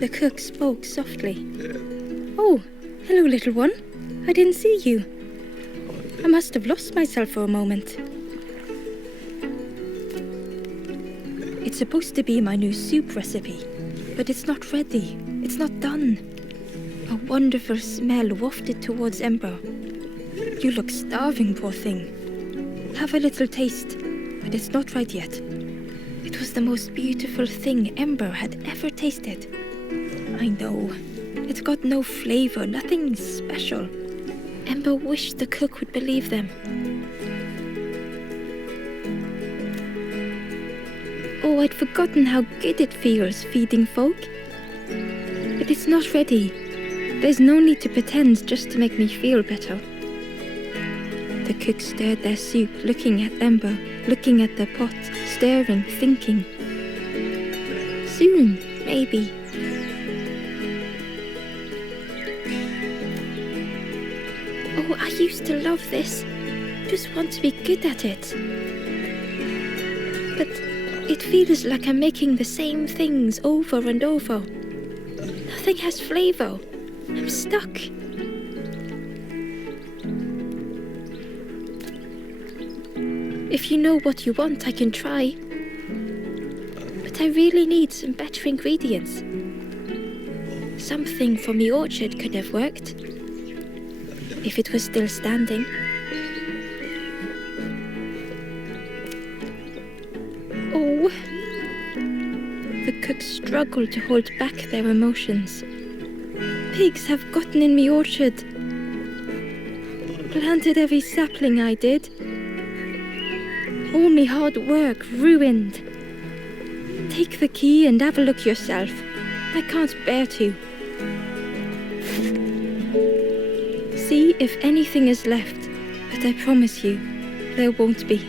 The cook spoke softly. "Oh, hello, little one. I didn't see you. I must have lost myself for a moment. It's supposed to be my new soup recipe. but it's not ready. It's not done. A wonderful smell wafted towards Ember. You look starving, poor thing. Have a little taste, but it's not right yet. It was the most beautiful thing Ember had ever tasted. I know. It's got no flavor, nothing special. Ember wished the cook would believe them. Oh, I'd forgotten how good it feels feeding folk. But it's not ready. There's no need to pretend just to make me feel better. The cook stirred their soup, looking at Ember, looking at the pot, stirring, thinking. Soon, maybe. Oh, I used to love this. Just want to be good at it. But it feels like I'm making the same things over and over. Nothing has flavor. I'm stuck. If you know what you want, I can try. But I really need some better ingredients. Something from the orchard could have worked. If it was still standing. Oh. The cook struggled to hold back their emotions. Pigs have gotten in me orchard. Planted every sapling I did. All me hard work ruined. Take the key and have a look yourself. I can't bear to. See if anything is left, but I promise you, there won't be.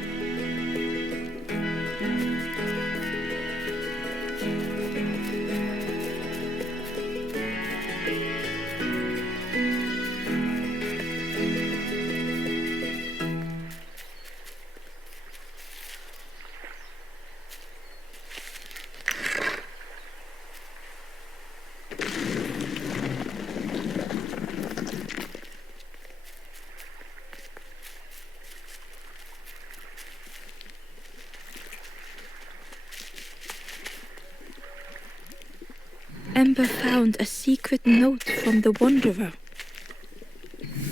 Ember found a secret note from the Wanderer.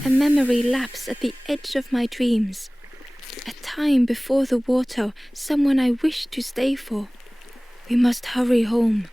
A memory lapse at the edge of my dreams. A time before the water, someone I wished to stay for. We must hurry home.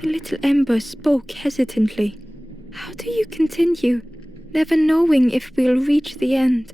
The little Ember spoke hesitantly. How do you continue, never knowing if we'll reach the end?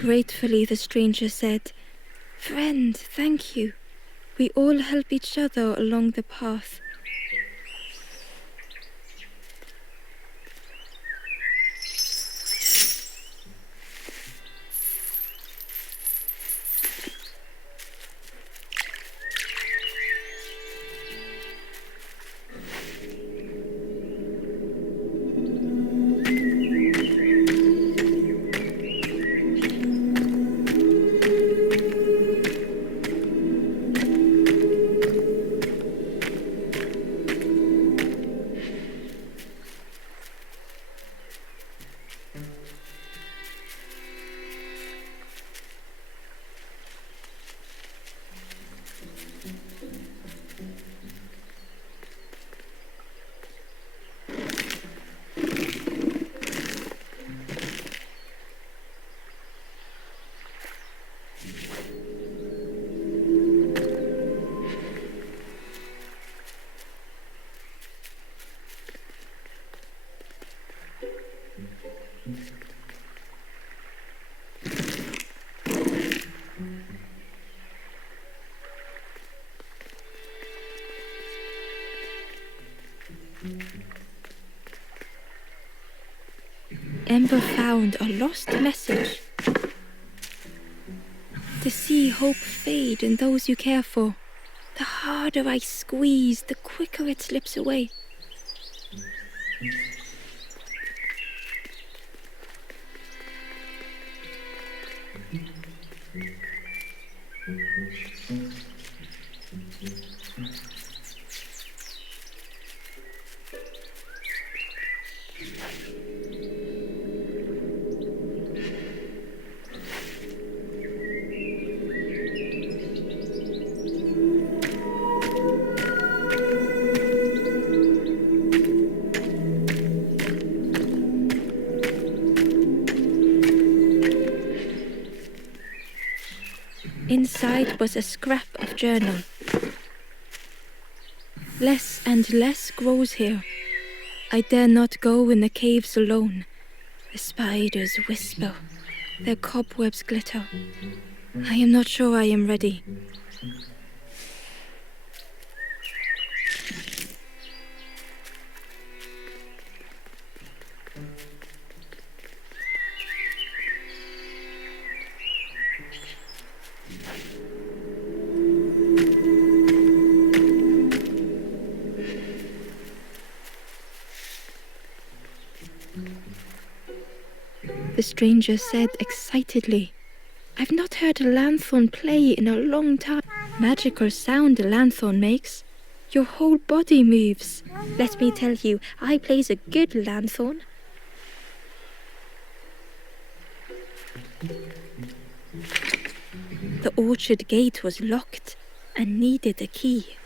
Gratefully the stranger said, "Friend, thank you. We all help each other along the path." Ember found a lost message. To see hope fade in those you care for, the harder I squeeze, the quicker it slips away. Inside was a scrap of journal. Less and less grows here. I dare not go in the caves alone. The spiders whisper, their cobwebs glitter. I am not sure I am ready. The stranger said excitedly, "I've not heard a lanthorn play in a long time." Magical sound a lanthorn makes. Your whole body moves. Let me tell you, I plays a good lanthorn. The orchard gate was locked and needed a key.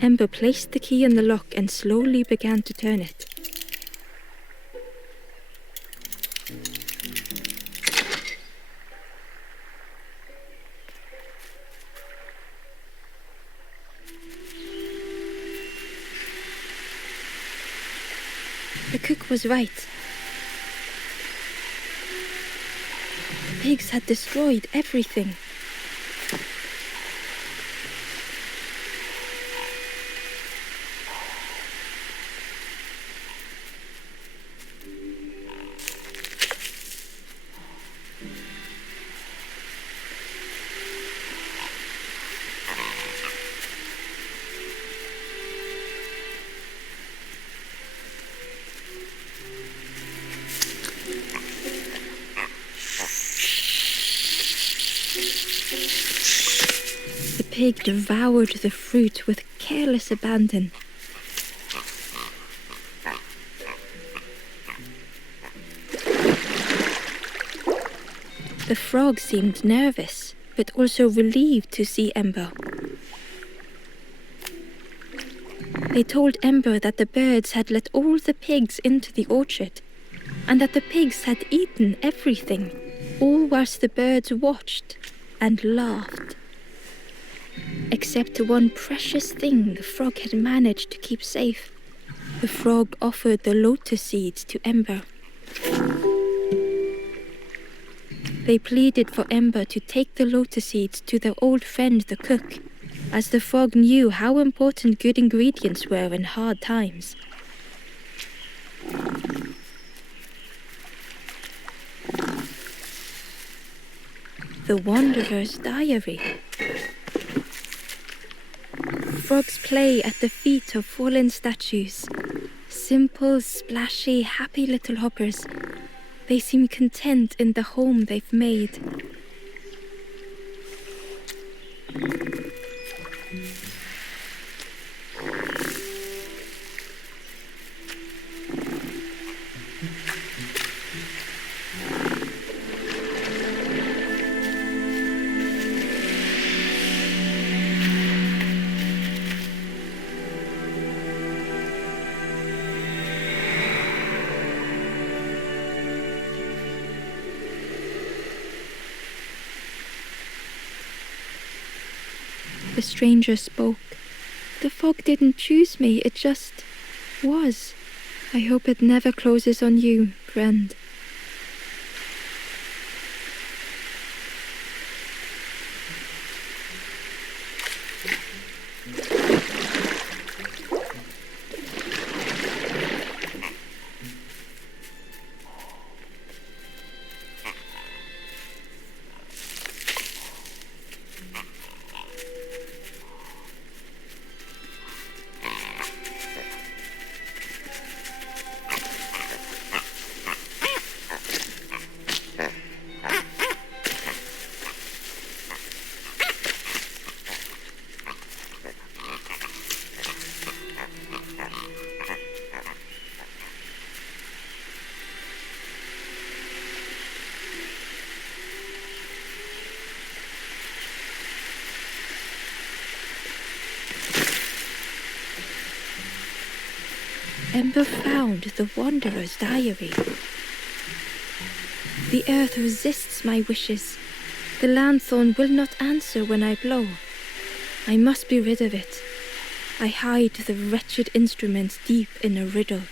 Ember placed the key in the lock and slowly began to turn it. The cook was right. The pigs had destroyed everything. The pig devoured the fruit with careless abandon. The frog seemed nervous, but also relieved to see Ember. They told Ember that the birds had let all the pigs into the orchard, and that the pigs had eaten everything, all whilst the birds watched and laughed. Except one precious thing the frog had managed to keep safe. The frog offered the lotus seeds to Ember. They pleaded for Ember to take the lotus seeds to their old friend the cook, as the frog knew how important good ingredients were in hard times. The Wanderer's Diary. Frogs play at the feet of fallen statues. Simple, splashy, happy little hoppers. They seem content in the home they've made. The stranger spoke. The fog didn't choose me, it just was. I hope it never closes on you, friend. Ember found the Wanderer's Diary. The earth resists my wishes. The lanthorn will not answer when I blow. I must be rid of it. I hide the wretched instrument deep in a riddle.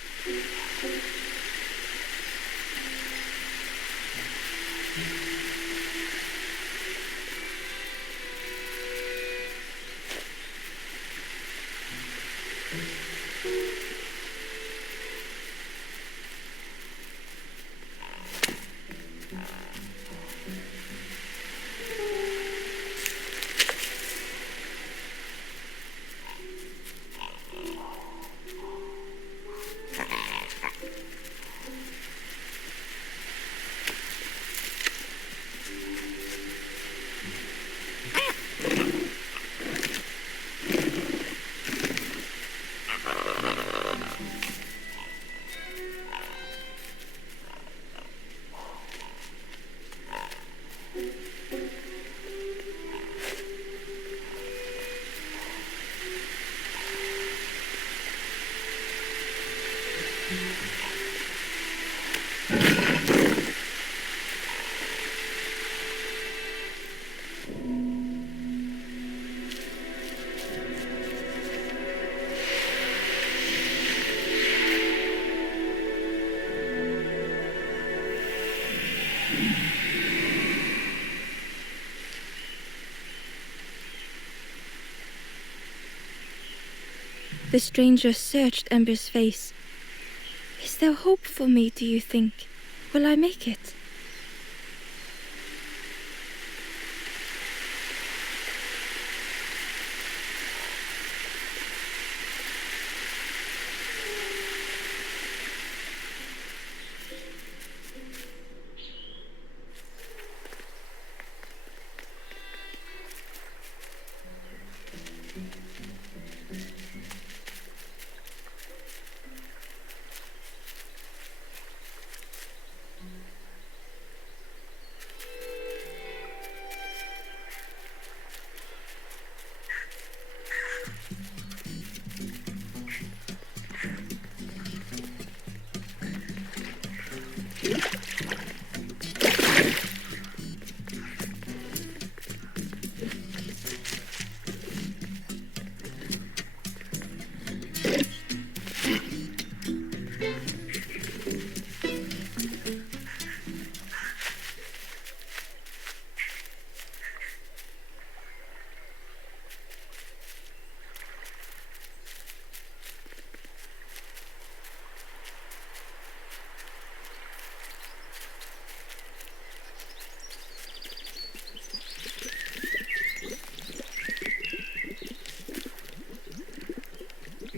The stranger searched Ember's face. Is there hope for me, do you think? Will I make it?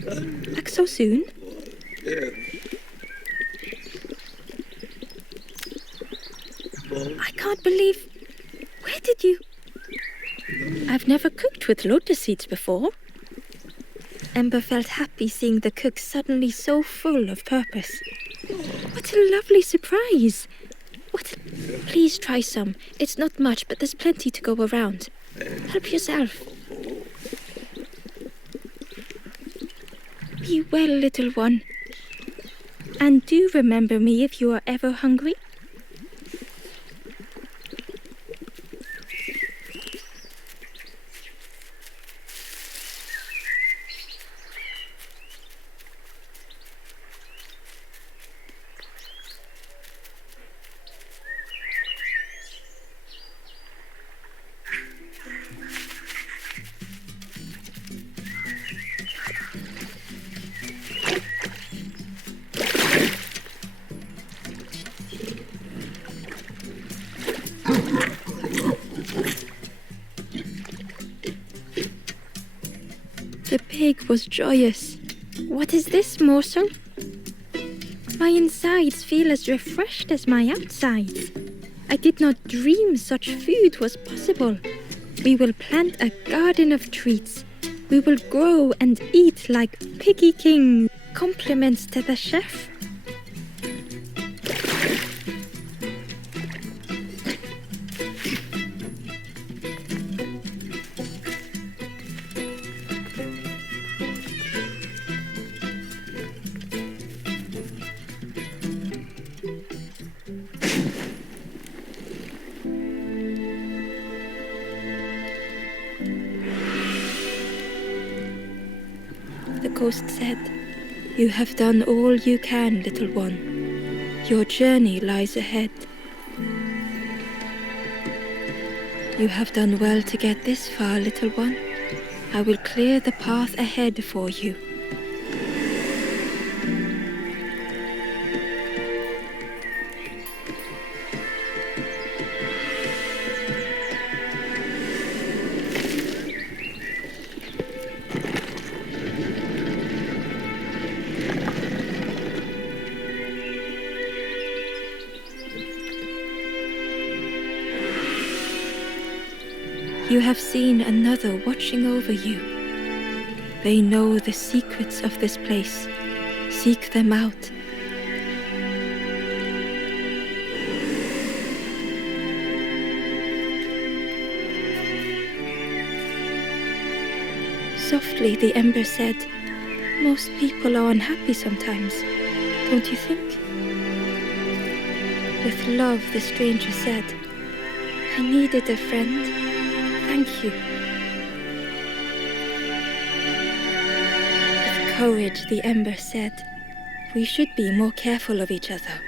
Back so soon? I can't believe... Where did you... I've never cooked with lotus seeds before. Ember felt happy seeing the cook suddenly so full of purpose. What a lovely surprise! Please try some. It's not much, but there's plenty to go around. Help yourself. Be well, little one. And do remember me if you are ever hungry. The pig was joyous. What is this morsel? My insides feel as refreshed as my outsides. I did not dream such food was possible. We will plant a garden of treats. We will grow and eat like piggy kings. Compliments to the chef. The ghost said, "You have done all you can, little one. Your journey lies ahead. You have done well to get this far, little one. I will clear the path ahead for you." You have seen another watching over you. They know the secrets of this place. Seek them out. Softly, the ember said, "Most people are unhappy sometimes, don't you think?" With love, the stranger said, "I needed a friend. Thank you." With courage, the ember said, "We should be more careful of each other."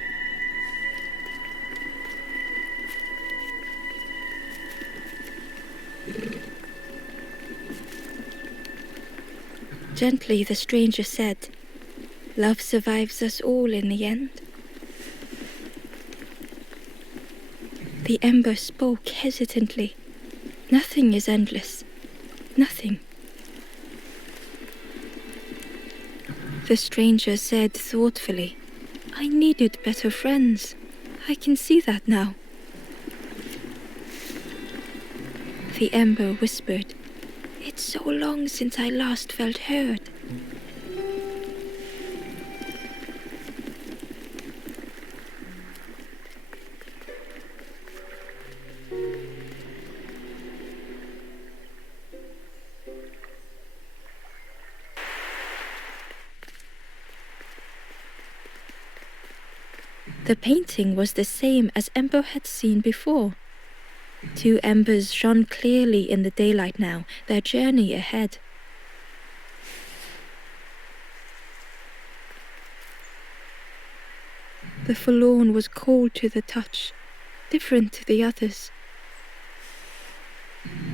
Gently, the stranger said, "Love survives us all in the end." The ember spoke hesitantly. Nothing is endless. Nothing. The stranger said thoughtfully, "I needed better friends. I can see that now." The ember whispered, "It's so long since I last felt heard." The painting was the same as Ember had seen before. Two embers shone clearly in the daylight now, their journey ahead. The forlorn was cold to the touch, different to the others.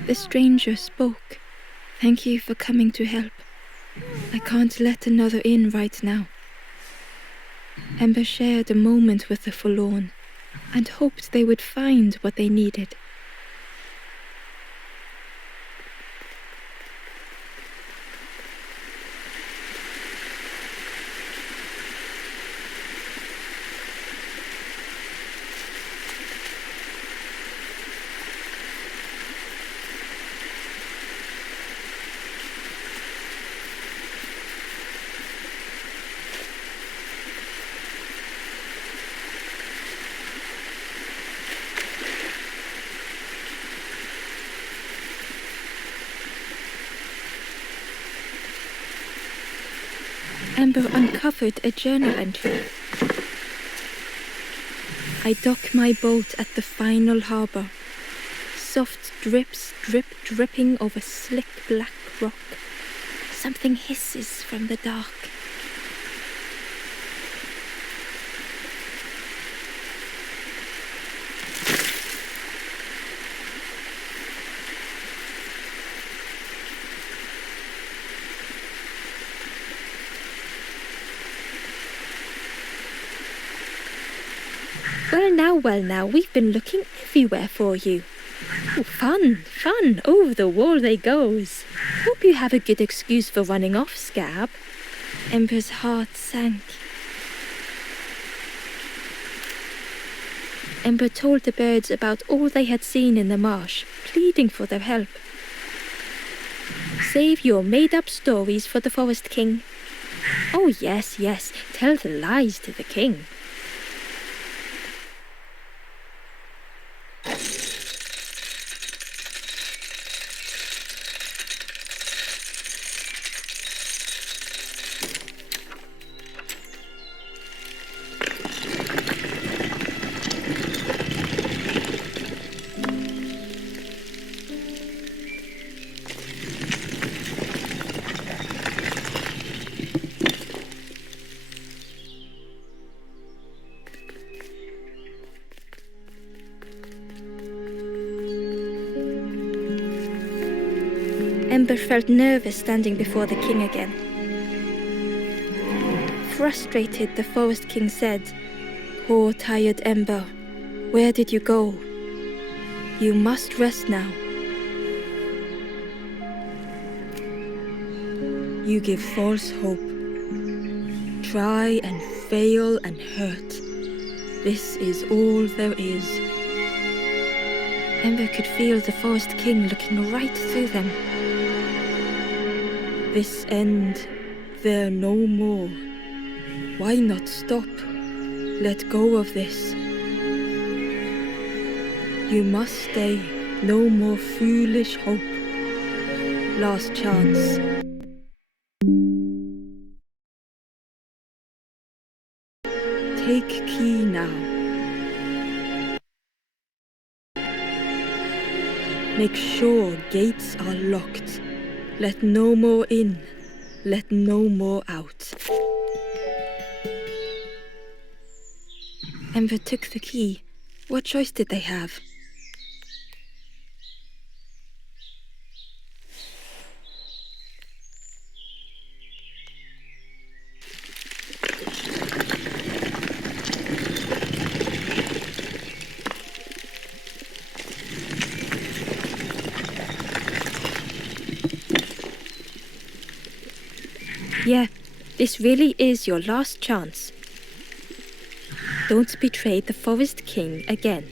The stranger spoke. "Thank you for coming to help. I can't let another in right now." Ember shared a moment with the forlorn and hoped they would find what they needed. Ember uncovered a journal entry. I dock my boat at the final harbour. Soft drips dripping over slick black rock. Something hisses from the dark. Well now, we've been looking everywhere for you. Oh, fun, over the wall they goes. Hope you have a good excuse for running off, Scab. Ember's heart sank. Ember told the birds about all they had seen in the marsh, pleading for their help. Save your made-up stories for the Forest King. Oh, yes, tell the lies to the king. Ember felt nervous standing before the king again. Frustrated, the Forest King said, "Poor tired Ember, where did you go? You must rest now. You give false hope. Try and fail and hurt. This is all there is." Ember could feel the Forest King looking right through them. This end, there no more. Why not stop? Let go of this. You must stay. No more foolish hope. Last chance. Take key now. Make sure gates are locked. Let no more in. Let no more out. Ember took the key. What choice did they have? Yeah, this really is your last chance. Don't betray the Forest King again.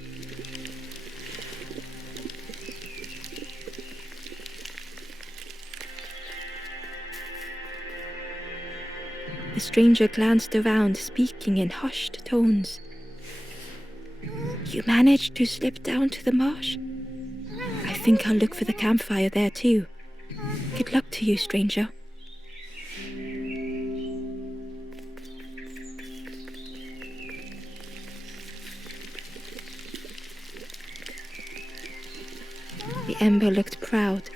The stranger glanced around, speaking in hushed tones. You managed to slip down to the marsh? I think I'll look for the campfire there too. Good luck to you, stranger. The Ember looked proud.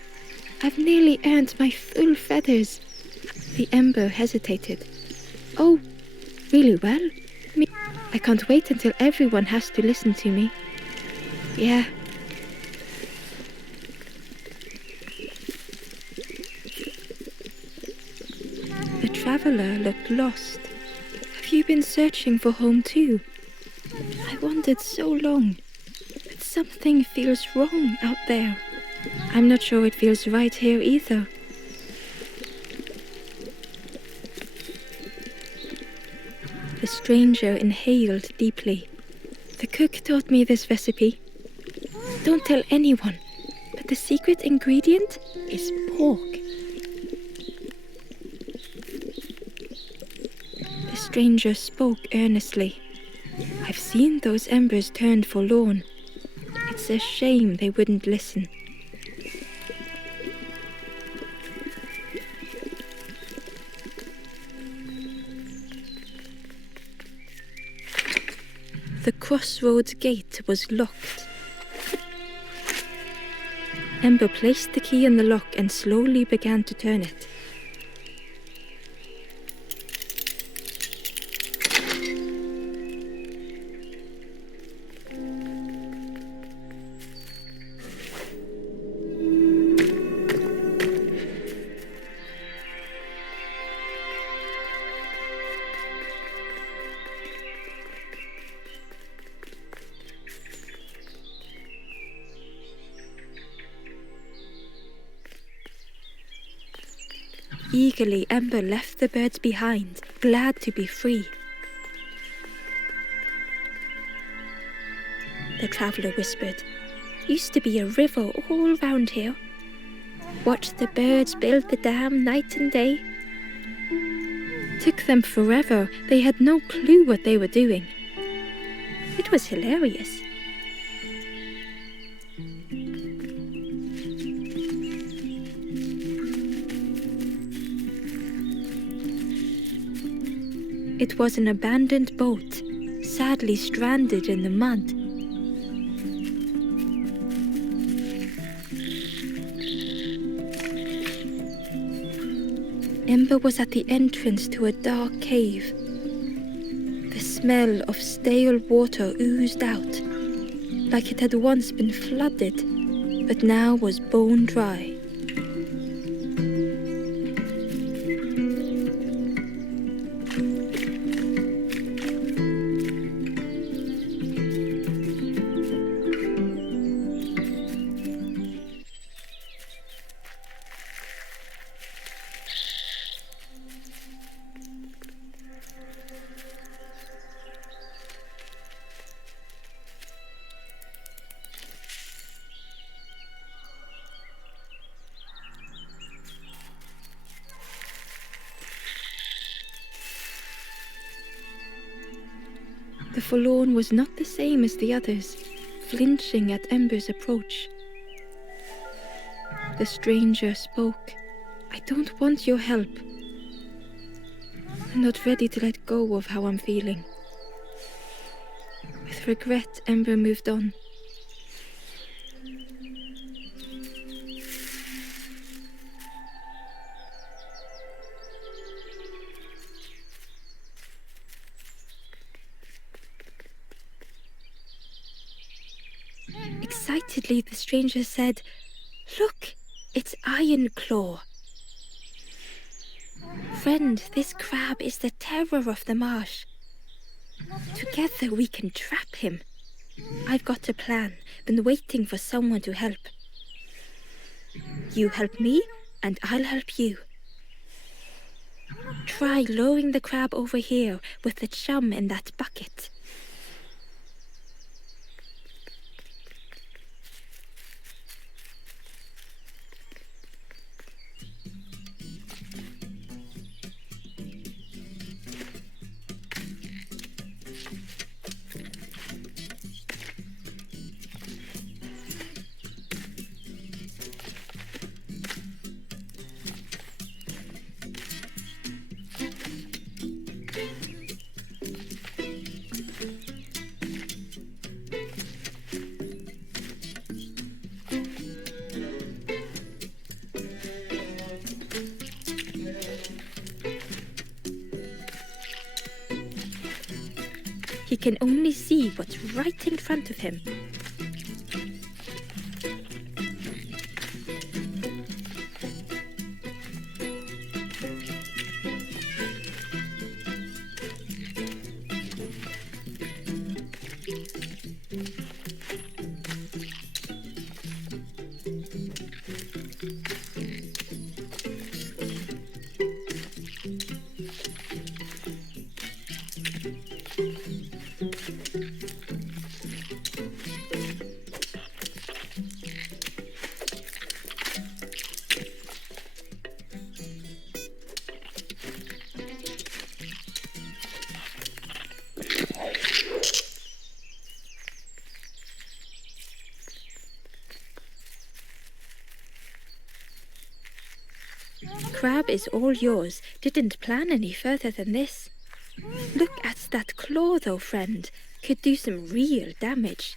I've nearly earned my full feathers. The Ember hesitated. Oh, really well? I can't wait until everyone has to listen to me. Yeah. The traveler looked lost. Have you been searching for home too? I wandered so long. Something feels wrong out there. I'm not sure it feels right here either. The stranger inhaled deeply. The cook taught me this recipe. Don't tell anyone, but the secret ingredient is pork. The stranger spoke earnestly. I've seen those embers turned forlorn. It's a shame they wouldn't listen. crossroads gate was locked. Ember placed the key in the lock and slowly began to turn it. Eagerly, Ember left the birds behind, glad to be free. The traveller whispered, "Used to be a river all round here. Watched the birds build the dam night and day. Took them forever, they had no clue what they were doing. It was hilarious." It was an abandoned boat, sadly stranded in the mud. Ember was at the entrance to a dark cave. The smell of stale water oozed out, like it had once been flooded, but now was bone dry. The forlorn was not the same as the others, flinching at Ember's approach. The stranger spoke. "I don't want your help. I'm not ready to let go of how I'm feeling." With regret, Ember moved on. Excitedly, the stranger said, "Look, it's Iron Claw. Friend, this crab is the terror of the marsh. Together we can trap him. I've got a plan, been waiting for someone to help. You help me, and I'll help you. Try lowering the crab over here with the chum in that bucket." He can only see what's right in front of him. Crab is all yours. Didn't plan any further than this. Look at that claw though, friend. could do some real damage.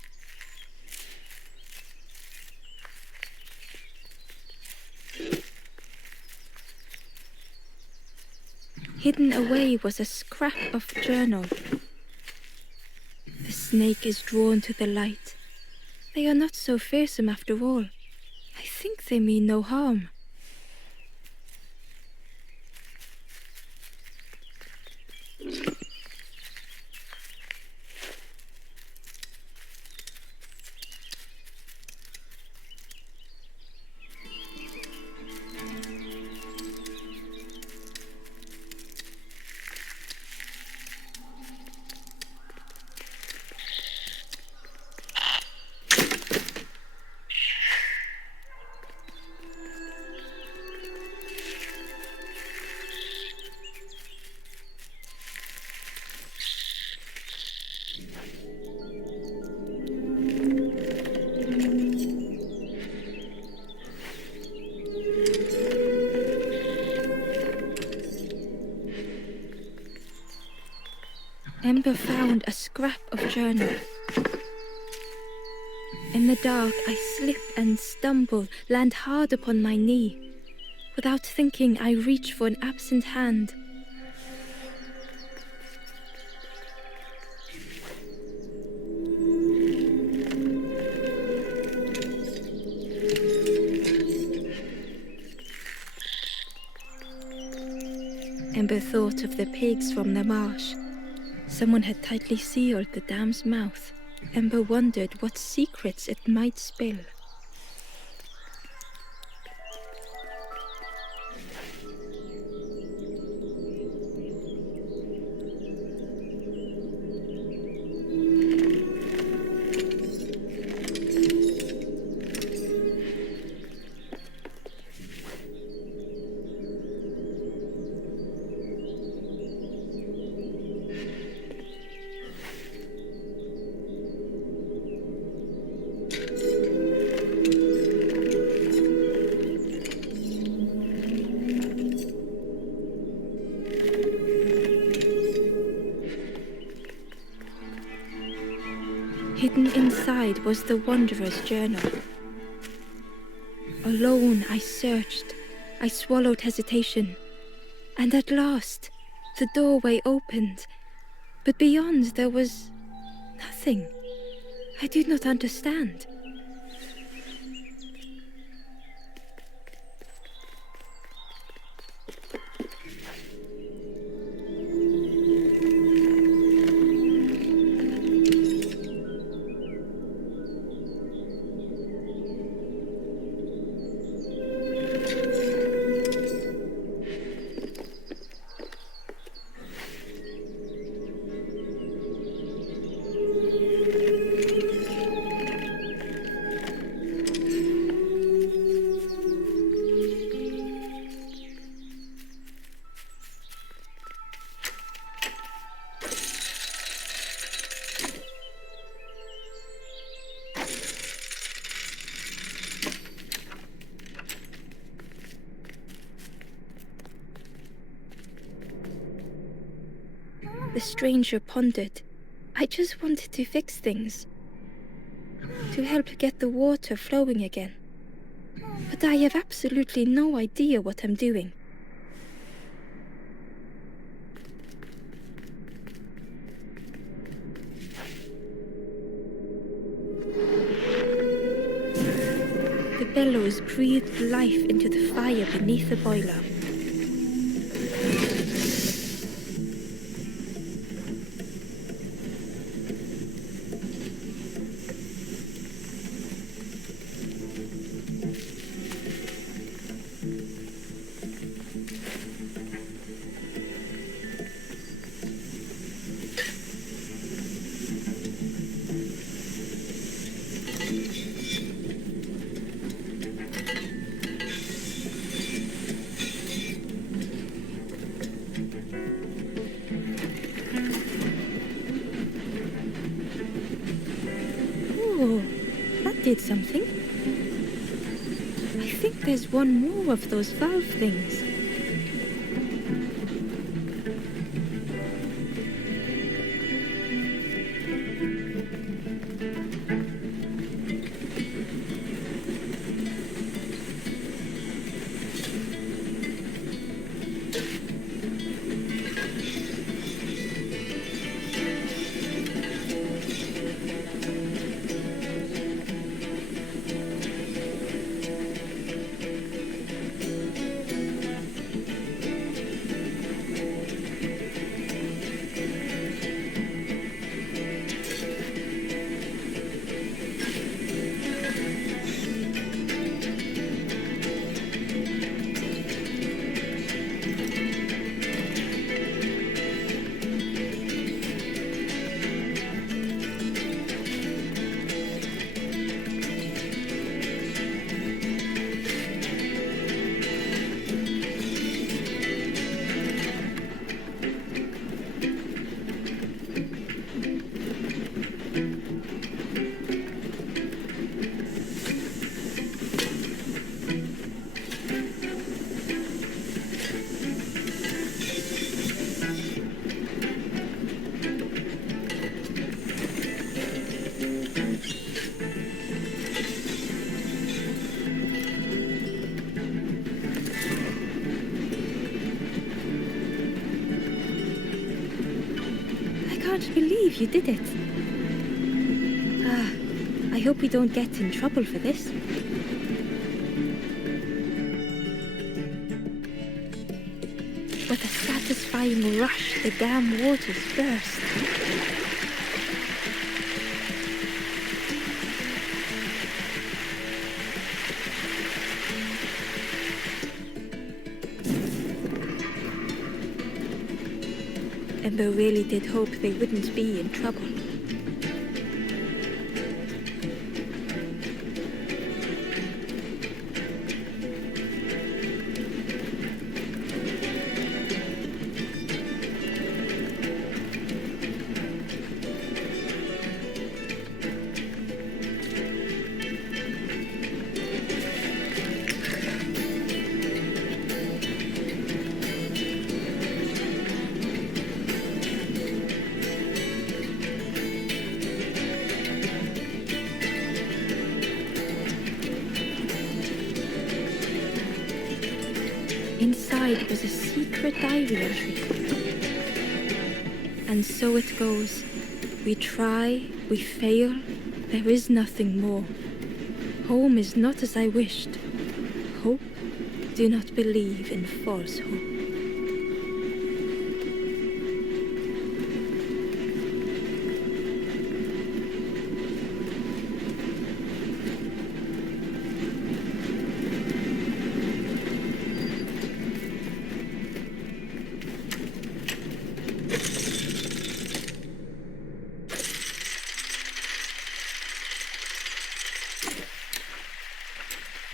Hidden away was a scrap of journal. The snake is drawn to the light. They are not so fearsome after all. I think they mean no harm. Ember found a scrap of journal. In the dark, I slip and stumble, land hard upon my knee. Without thinking, I reach for an absent hand. Ember thought of the pigs from the marsh. Someone had tightly sealed the dam's mouth. Ember wondered what secrets it might spill. Hidden inside was the wanderer's journal. Alone I searched, I swallowed hesitation, and at last the doorway opened, but beyond there was nothing. I did not understand. The stranger pondered. I just wanted to fix things, to help get the water flowing again. But I have absolutely no idea what I'm doing. The bellows breathed life into the fire beneath the boiler. Oh, that did something. I think there's one more of those valve things. can't believe you did it. I hope we don't get in trouble for this. With a satisfying rush, the dam waters burst. Ember really did hope they wouldn't be in trouble. Inside was a secret diary entry. And so it goes. We try, we fail, there is nothing more. Home is not as I wished. Hope, do not believe in false hope.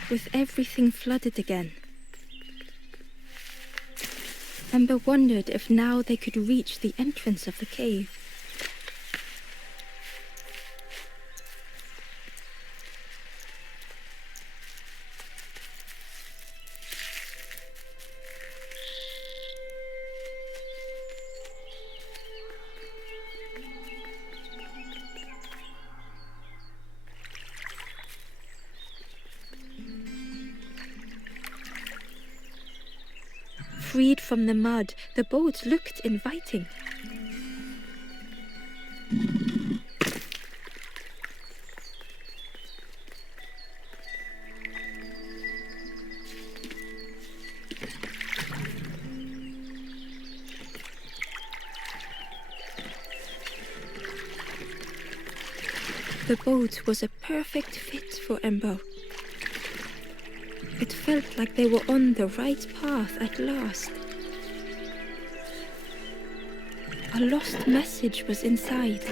With everything flooded again, Ember wondered if now they could reach the entrance of the cave. Freed from the mud, the boat looked inviting. The boat was a perfect fit for Ember. It felt like they were on the right path at last. A lost message was inside.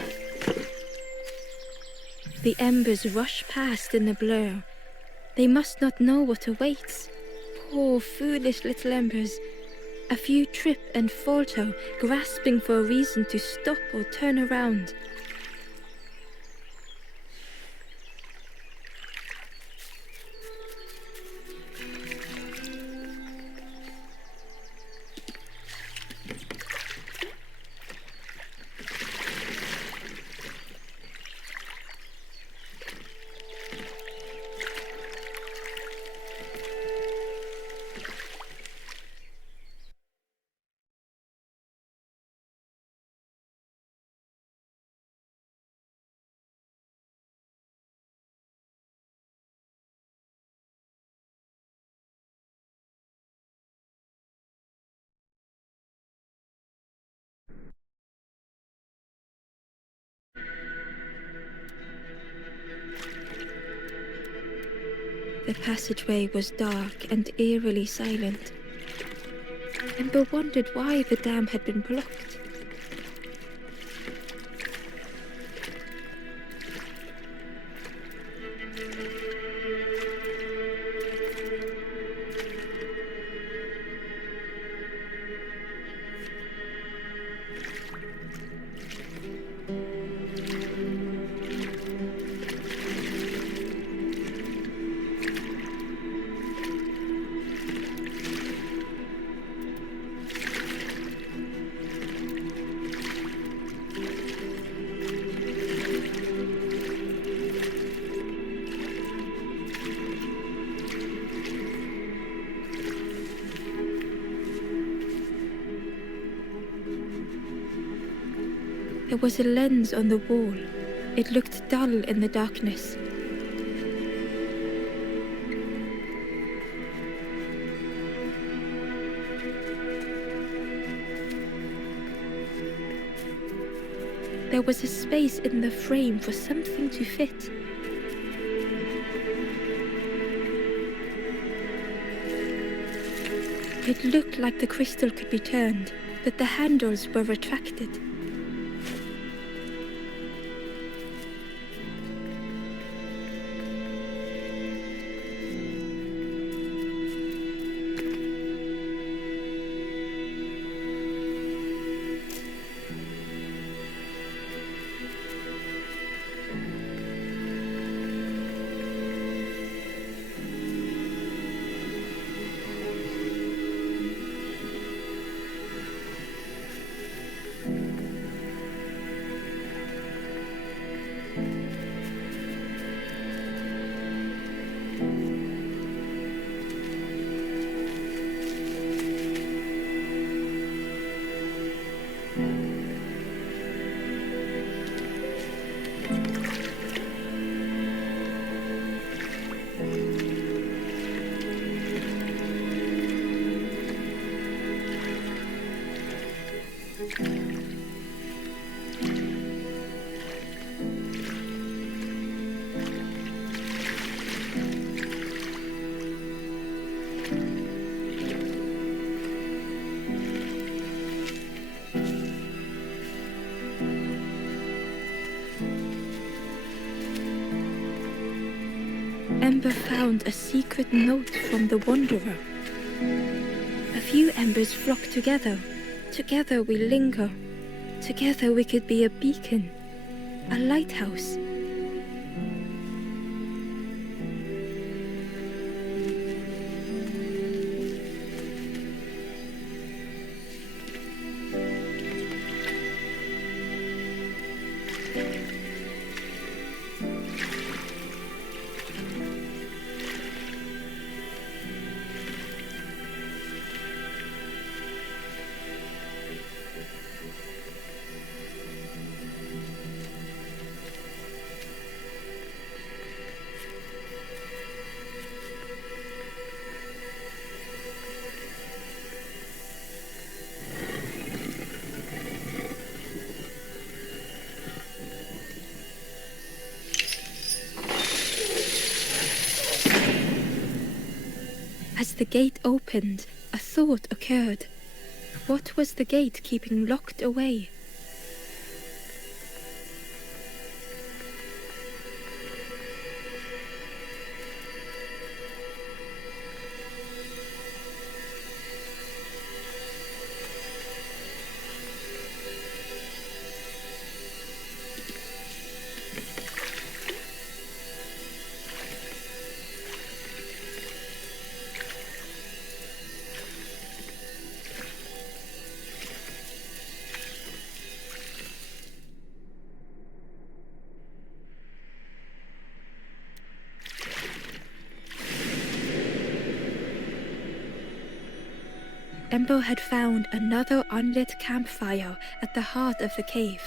The embers rush past in the blur. They must not know what awaits. Poor, foolish little embers. A few trip and falter, grasping for a reason to stop or turn around. The passageway was dark and eerily silent. Ember wondered why the dam had been blocked. There was a lens on the wall. It looked dull in the darkness. There was a space in the frame for something to fit. It looked like the crystal could be turned, but the handles were retracted. Ember found a secret note from the Wanderer. A few embers flock together. Together we linger. Together we could be a beacon, a lighthouse. As the gate opened, a thought occurred. What was the gate keeping locked away? Ember had found another unlit campfire at the heart of the cave.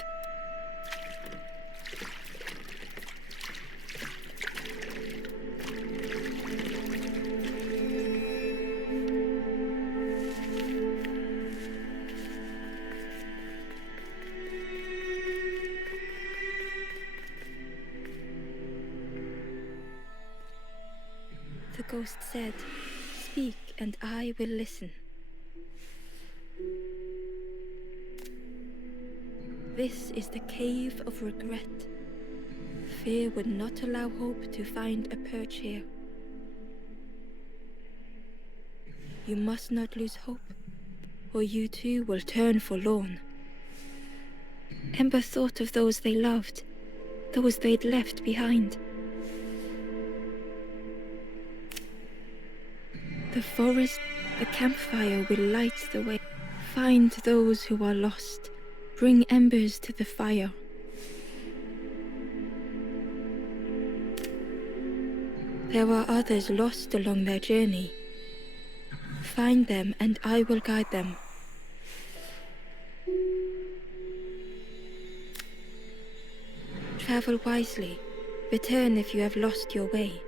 The ghost said, "Speak and I will listen." This is the cave of regret. Fear would not allow hope to find a perch here. You must not lose hope, or you too will turn forlorn. Ember thought of those they loved, those they'd left behind. The forest, the campfire will light the way. Find those who are lost. Bring embers to the fire. There are others lost along their journey. Find them and I will guide them. Travel wisely. Return if you have lost your way.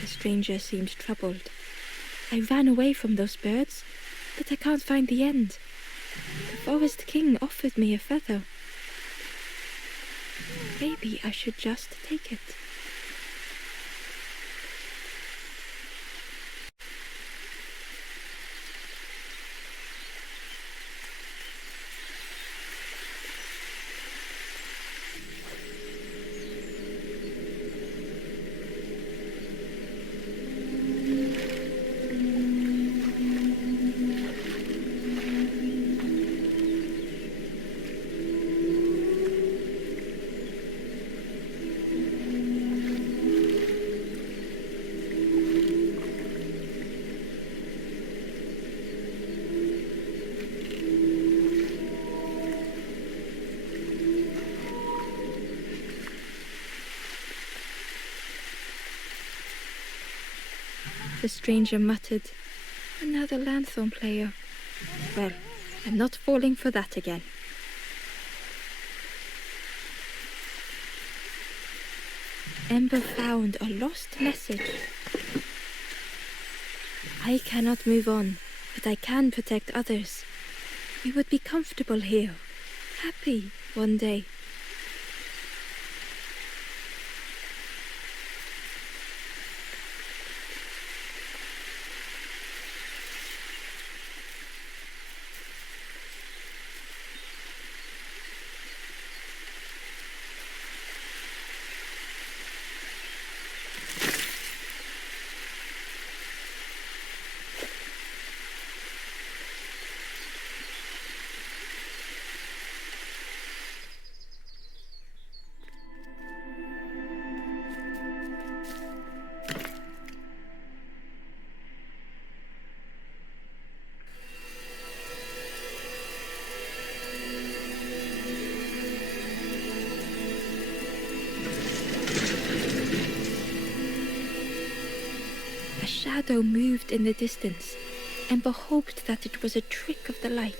The stranger seemed troubled. I ran away from those birds, but I can't find the end. The forest king offered me a feather. Maybe I should just take it. The stranger muttered, "Another lanthorn player. Well, I'm not falling for that again." Ember found a lost message. I cannot move on, but I can protect others. We would be comfortable here, happy one day. A shadow moved in the distance. Ember hoped that it was a trick of the light.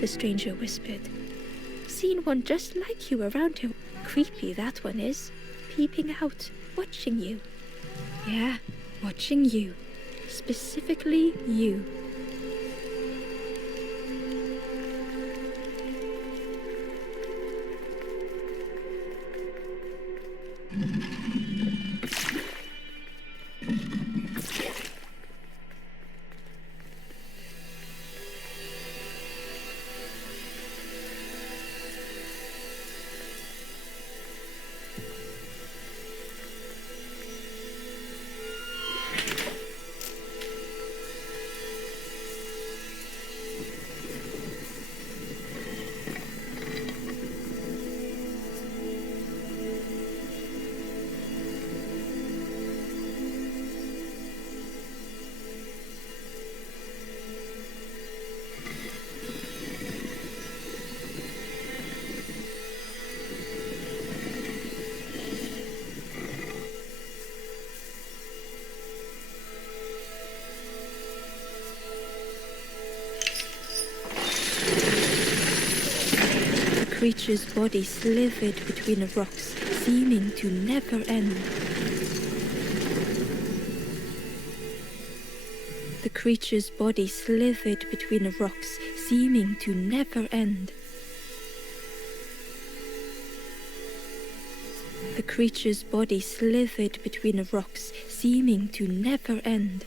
The stranger whispered, "Seen one just like you around here. Creepy that one is. Peeping out, watching you." "Yeah, watching you. Specifically you." The creature's body slithered between the rocks, seeming to never end. The creature's body slithered between the rocks, seeming to never end. The creature's body slithered between the rocks, seeming to never end.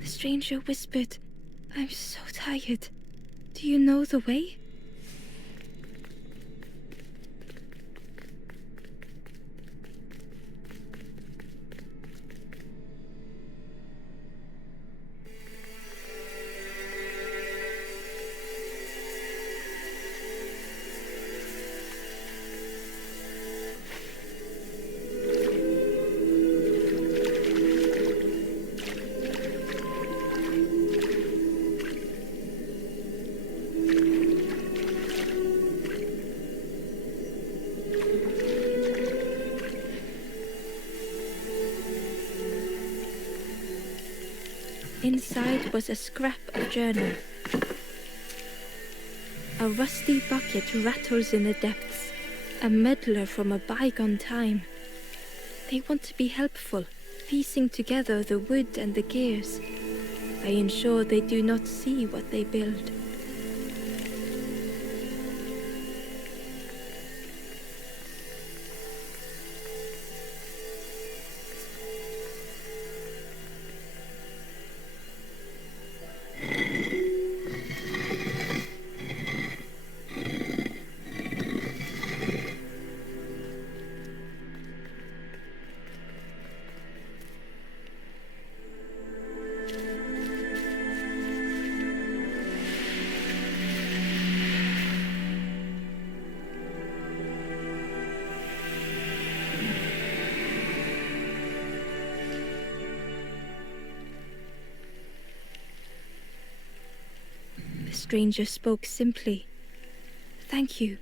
The stranger whispered, "I'm so tired. Do you know the way?" Inside was a scrap of journal. A rusty bucket rattles in the depths, a meddler from a bygone time. They want to be helpful, piecing together the wood and the gears. I ensure they do not see what they build. The stranger spoke simply. "Thank you."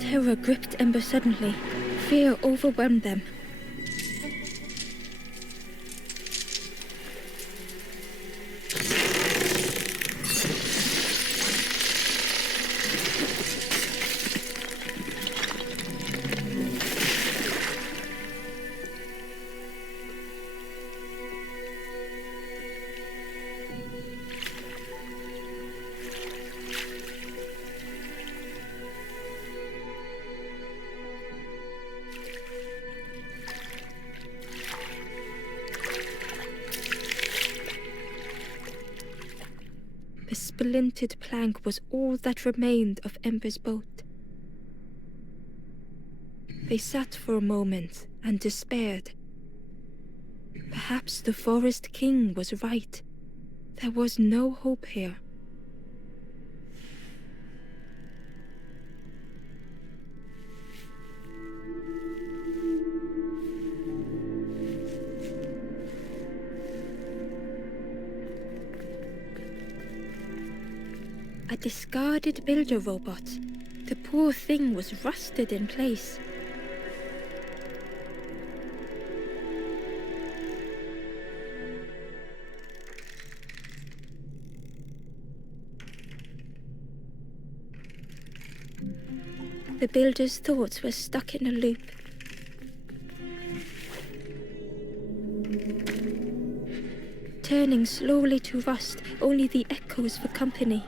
Terror gripped Ember suddenly. Fear overwhelmed them. The splintered plank was all that remained of Ember's boat. They sat for a moment and despaired. Perhaps the Forest King was right. There was no hope here. A discarded builder robot. The poor thing was rusted in place. The builder's thoughts were stuck in a loop. Turning slowly to rust, only the echoes for company.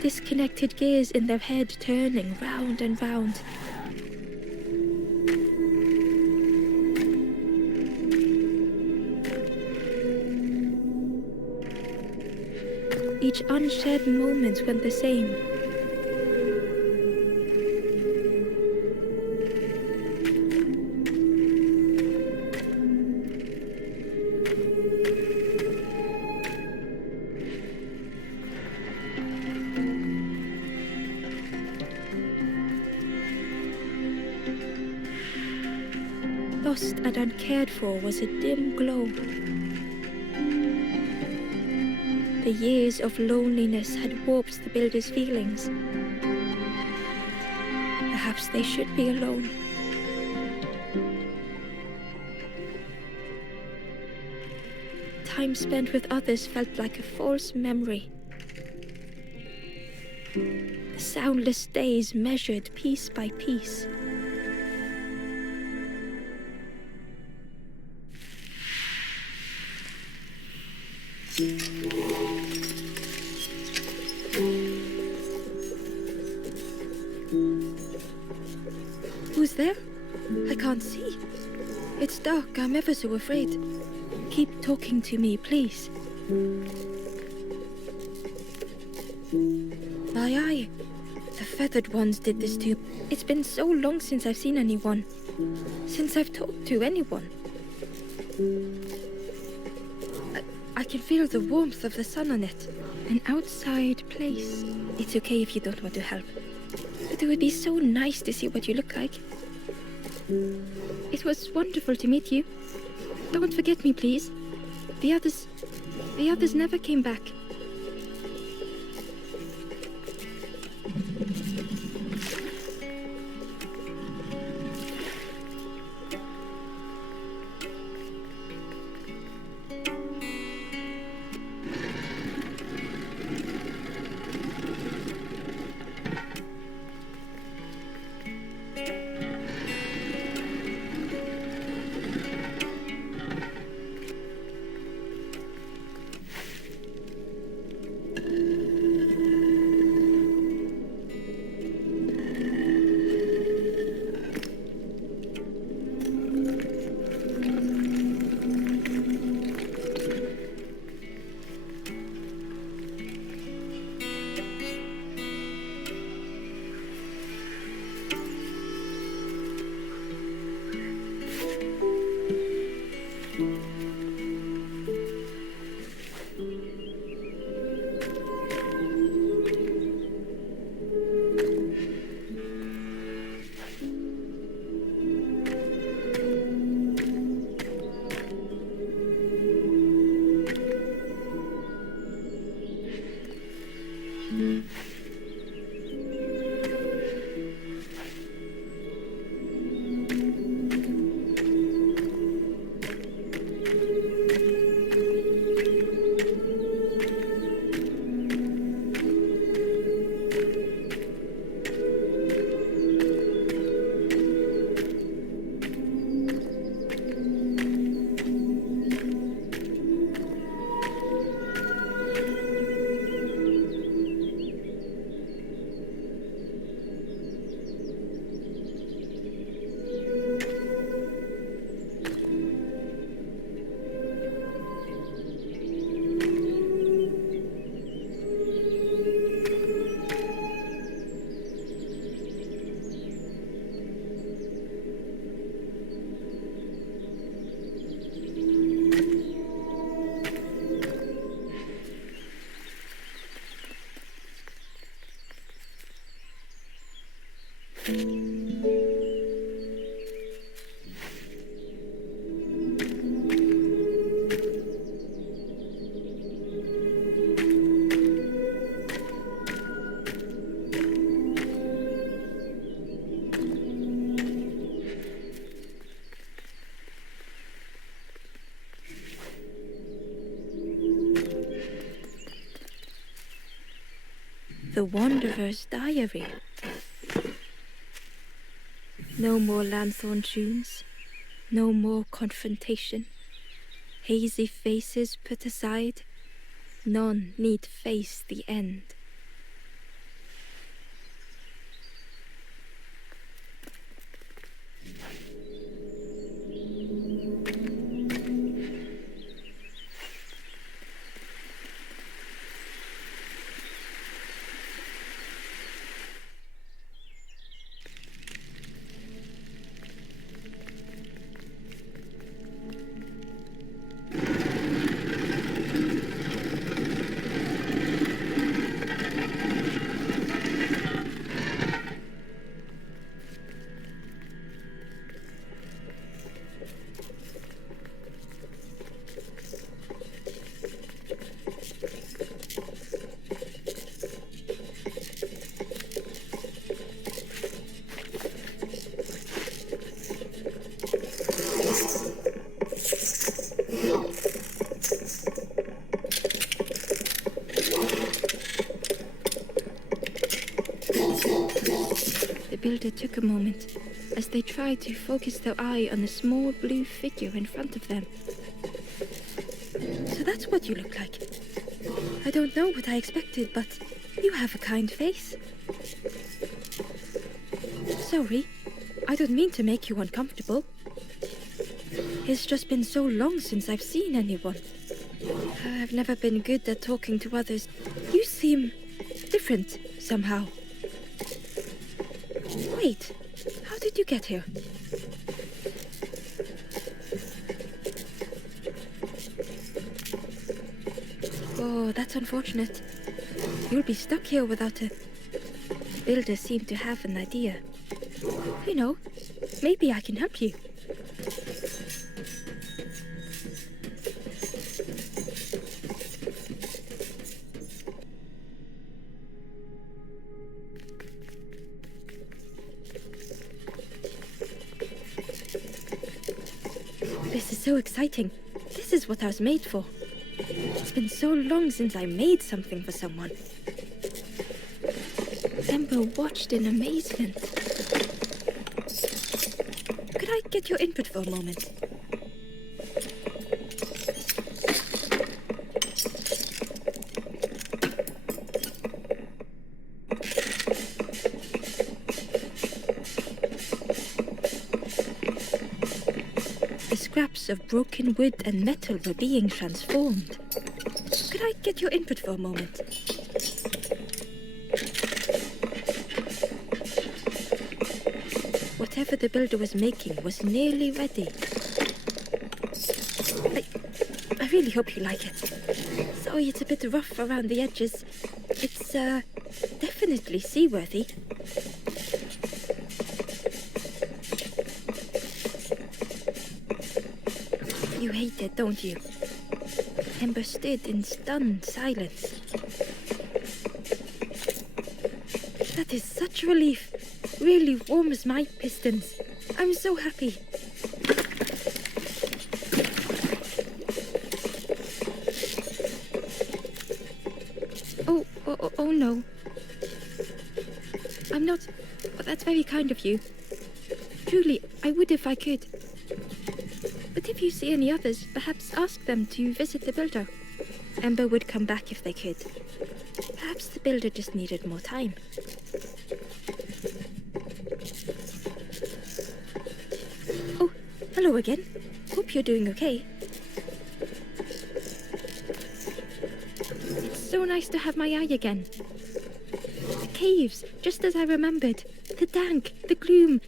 Disconnected gears in their head turning round and round. Each unshared moment went the same. Lost and uncared for was a dim glow. The years of loneliness had warped the builder's feelings. Perhaps they should be alone. Time spent with others felt like a false memory. The soundless days measured piece by piece. Who's there? I can't see. It's dark, I'm ever so afraid. Keep talking to me, please. My eye. The feathered ones did this to you. It's been so long since I've seen anyone. Since I've talked to anyone. I can feel the warmth of the sun on it. An outside place. It's okay if you don't want to help. But it would be so nice to see what you look like. It was wonderful to meet you. Don't forget me, please. The others never came back. The Wanderer's Diary. No more lanthorn tunes, no more confrontation. Hazy faces put aside, none need face the end. The builder took a moment as they tried to focus their eye on the small blue figure in front of them. So that's what you look like. I don't know what I expected, but you have a kind face. Sorry, I don't mean to make you uncomfortable. It's just been so long since I've seen anyone. I've never been good at talking to others. You seem different somehow. Wait, how did you get here? Oh, that's unfortunate. You'll be stuck here without a... The builder seemed to have an idea. You know, maybe I can help you. This is so exciting. This is what I was made for. It's been so long since I made something for someone. Ember watched in amazement. Could I get your input for a moment? Scraps of broken wood and metal were being transformed. Could I get your input for a moment? Whatever the builder was making was nearly ready. I really hope you like it. Sorry, it's a bit rough around the edges. It's, definitely seaworthy. You hate it, don't you? Ember stood in stunned silence. That is such relief. Really warms my pistons. I'm so happy. Oh no. I'm not... Well, that's very kind of you. Truly, I would if I could. But if you see any others, perhaps ask them to visit the builder. Ember would come back if they could. Perhaps the builder just needed more time. Oh, hello again. Hope you're doing okay. It's so nice to have my eye again. The caves, just as I remembered. The dank, the gloom.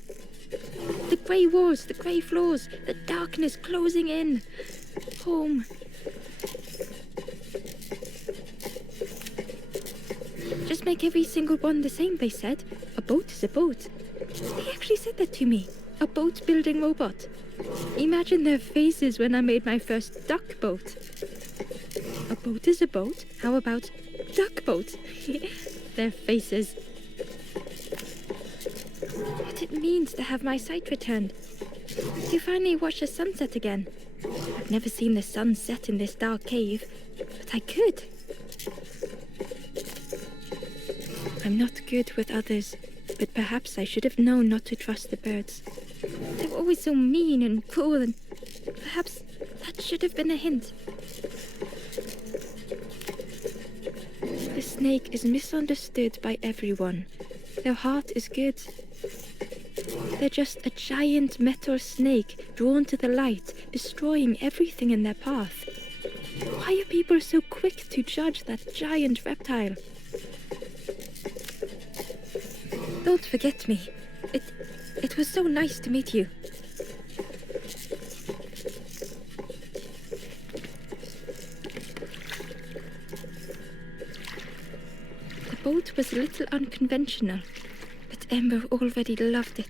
The grey walls, the grey floors, the darkness closing in. Home. Just make every single one the same, they said. A boat is a boat. They actually said that to me. A boat-building robot. Imagine their faces when I made my first duck boat. A boat is a boat. How about duck boat? Their faces. What it means to have my sight returned. To finally watch the sunset again. I've never seen the sun set in this dark cave, but I could. I'm not good with others, but perhaps I should have known not to trust the birds. They were always so mean and cruel, and perhaps that should have been a hint. The snake is misunderstood by everyone. Their heart is good. They're just a giant metal snake drawn to the light, destroying everything in their path. Why are people so quick to judge that giant reptile? Don't forget me. It was so nice to meet you. The boat was a little unconventional, but Ember already loved it.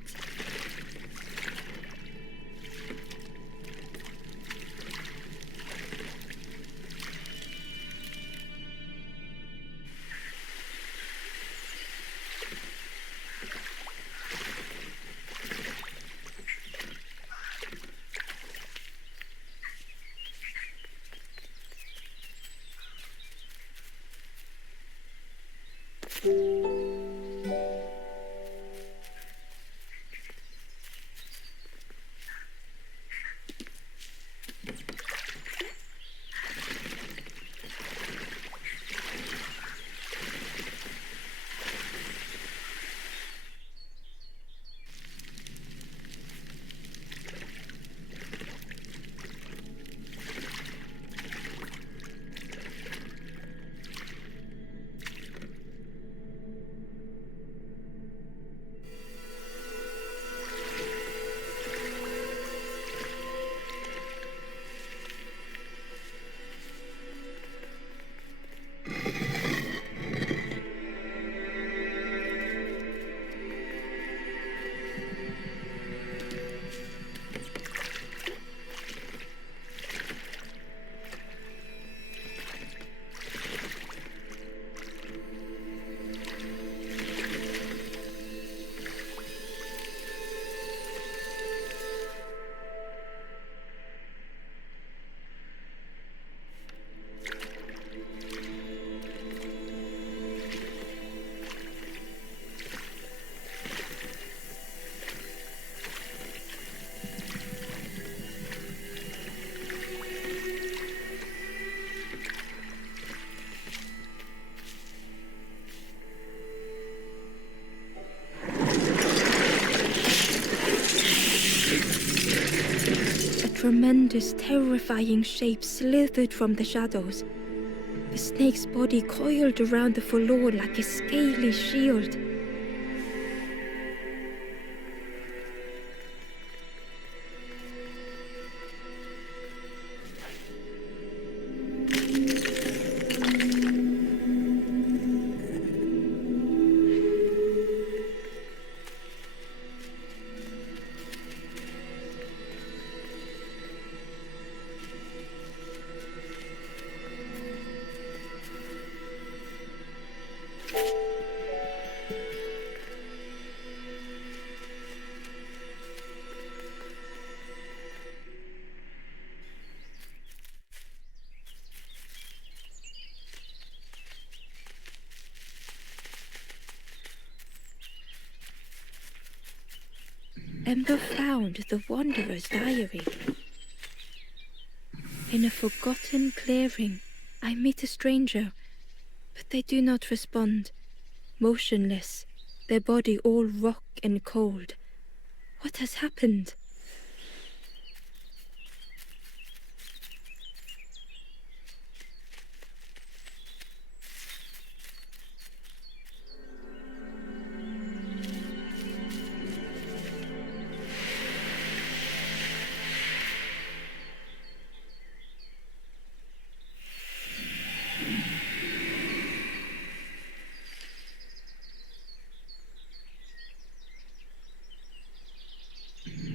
Tremendous, terrifying shape slithered from the shadows. The snake's body coiled around the forlorn like a scaly shield. Ember found the Wanderer's diary. In a forgotten clearing, I meet a stranger, but they do not respond. Motionless, their body all rock and cold. What has happened?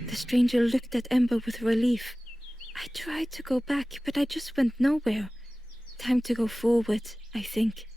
The stranger looked at Ember with relief. I tried to go back, but I just went nowhere. Time to go forward, I think.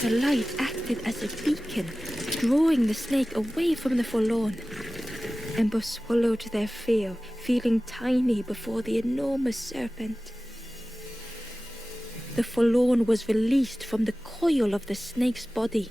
The light acted as a beacon, drawing the snake away from the forlorn. Ember swallowed their fear, feeling tiny before the enormous serpent. The forlorn was released from the coil of the snake's body.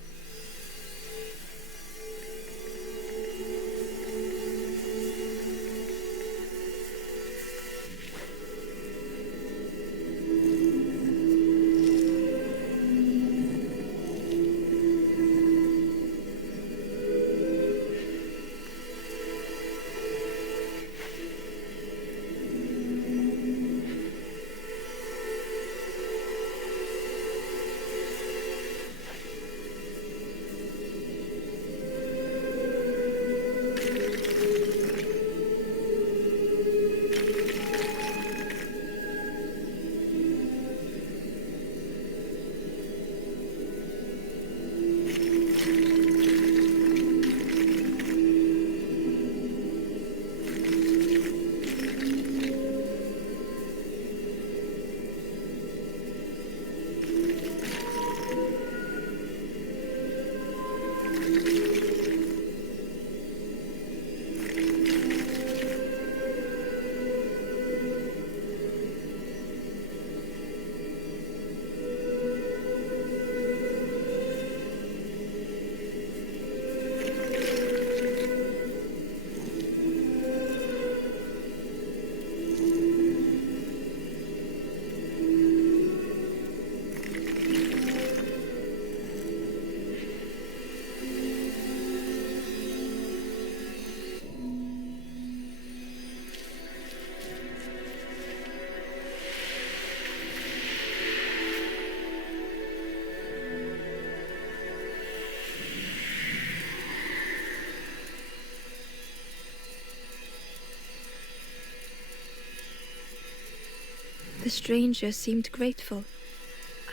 The stranger seemed grateful.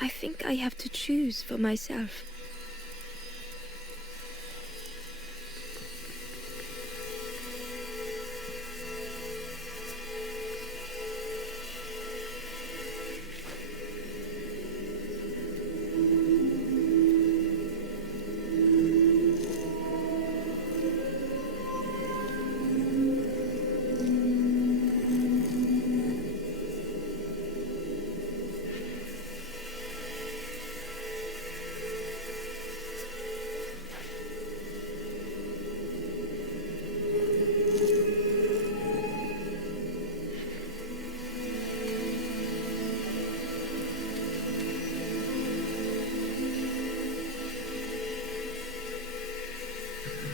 I think I have to choose for myself.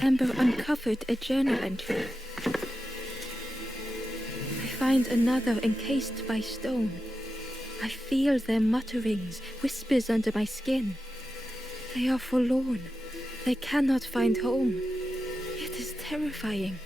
Amber uncovered a journal entry. I find another encased by stone. I feel their mutterings, whispers under my skin. They are forlorn. They cannot find home. It is terrifying.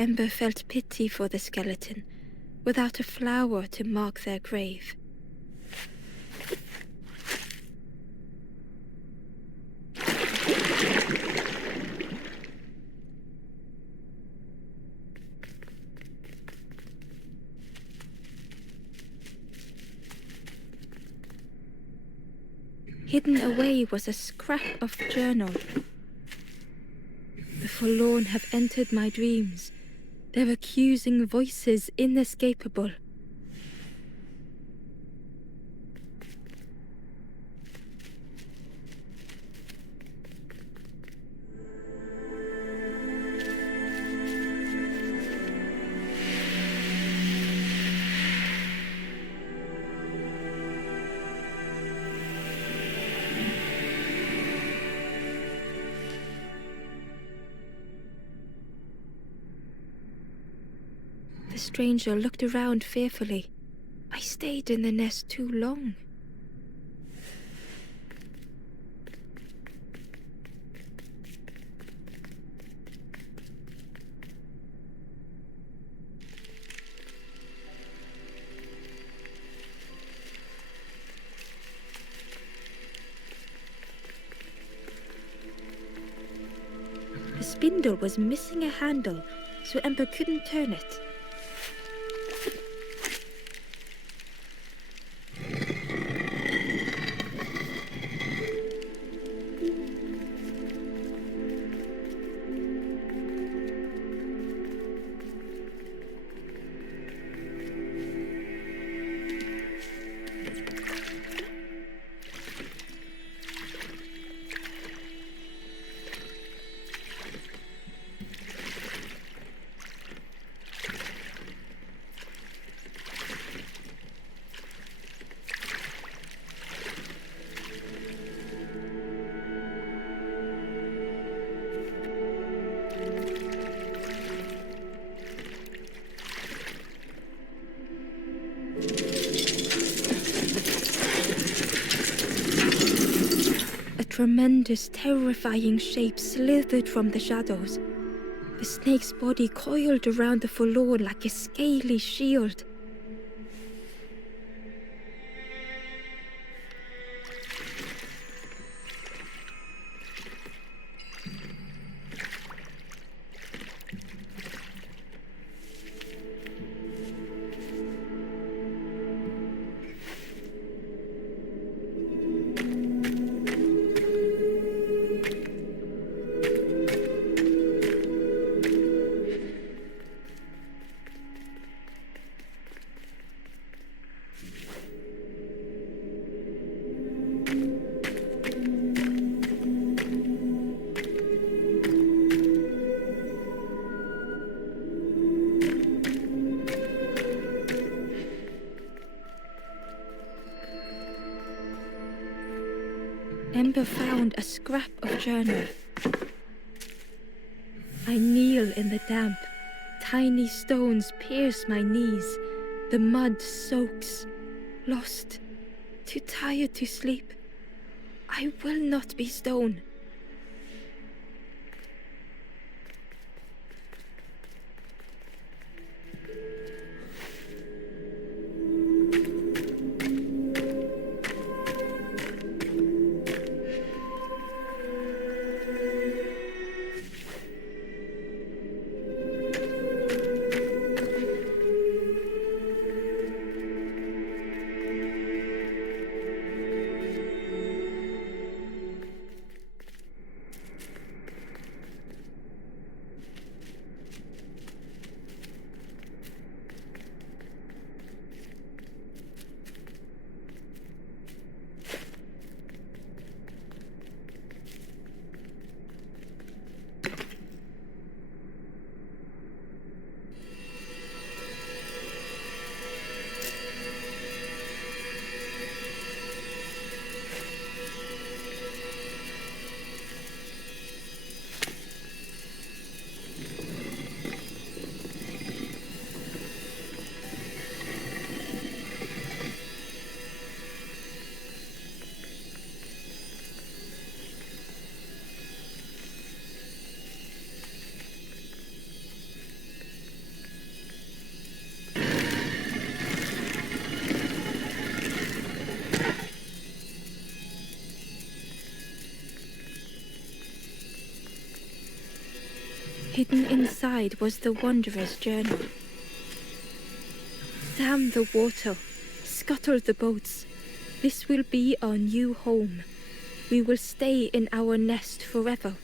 Ember felt pity for the skeleton, without a flower to mark their grave. Hidden away was a scrap of journal. The forlorn have entered my dreams, their accusing voices inescapable. The stranger looked around fearfully. I stayed in the nest too long. The spindle was missing a handle, so Ember couldn't turn it. A tremendous, terrifying shape slithered from the shadows. The snake's body coiled around the forlorn like a scaly shield. Ember found a scrap of journal. I kneel in the damp. Tiny stones pierce my knees. The mud soaks. Lost. Too tired to sleep. I will not be stone. Hidden inside was the wanderer's journey. Dam the water, scuttle the boats. This will be our new home. We will stay in our nest forever.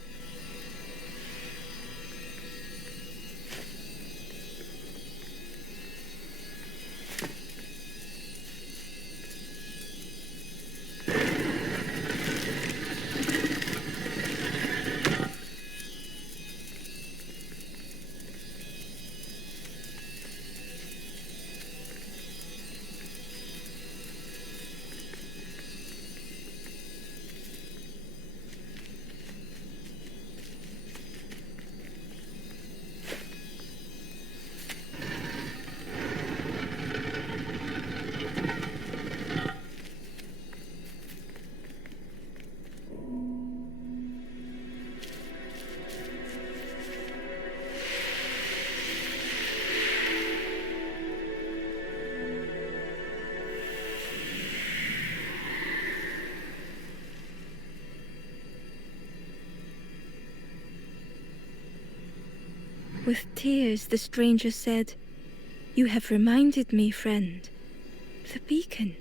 With tears, the stranger said, "You have reminded me, friend. The beacon."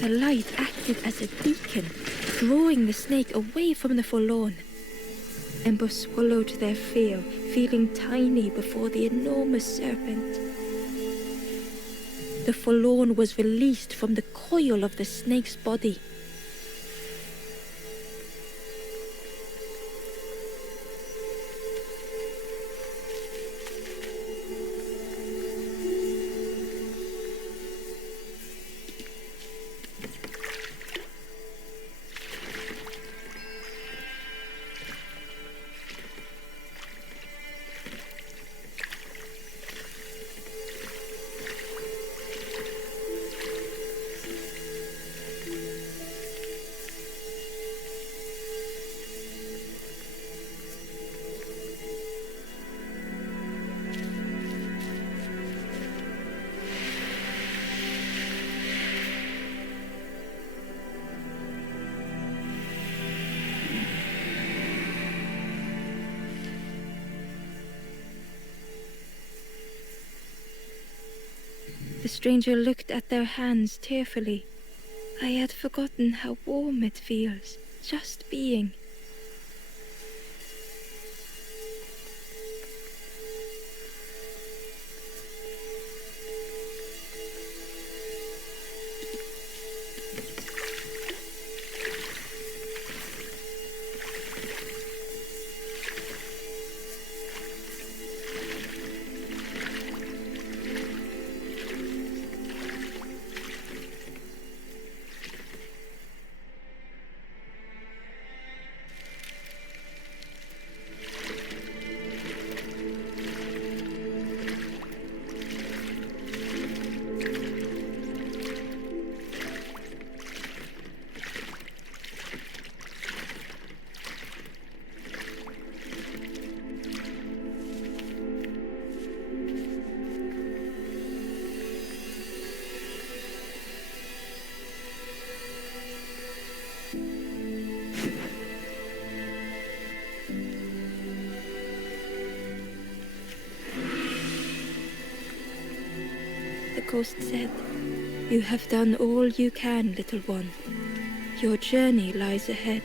The light acted as a beacon, drawing the snake away from the forlorn. Ember swallowed their fear, feeling tiny before the enormous serpent. The forlorn was released from the coil of the snake's body. The stranger looked at their hands tearfully. I had forgotten how warm it feels, just being. The ghost said, "You have done all you can, little one. Your journey lies ahead.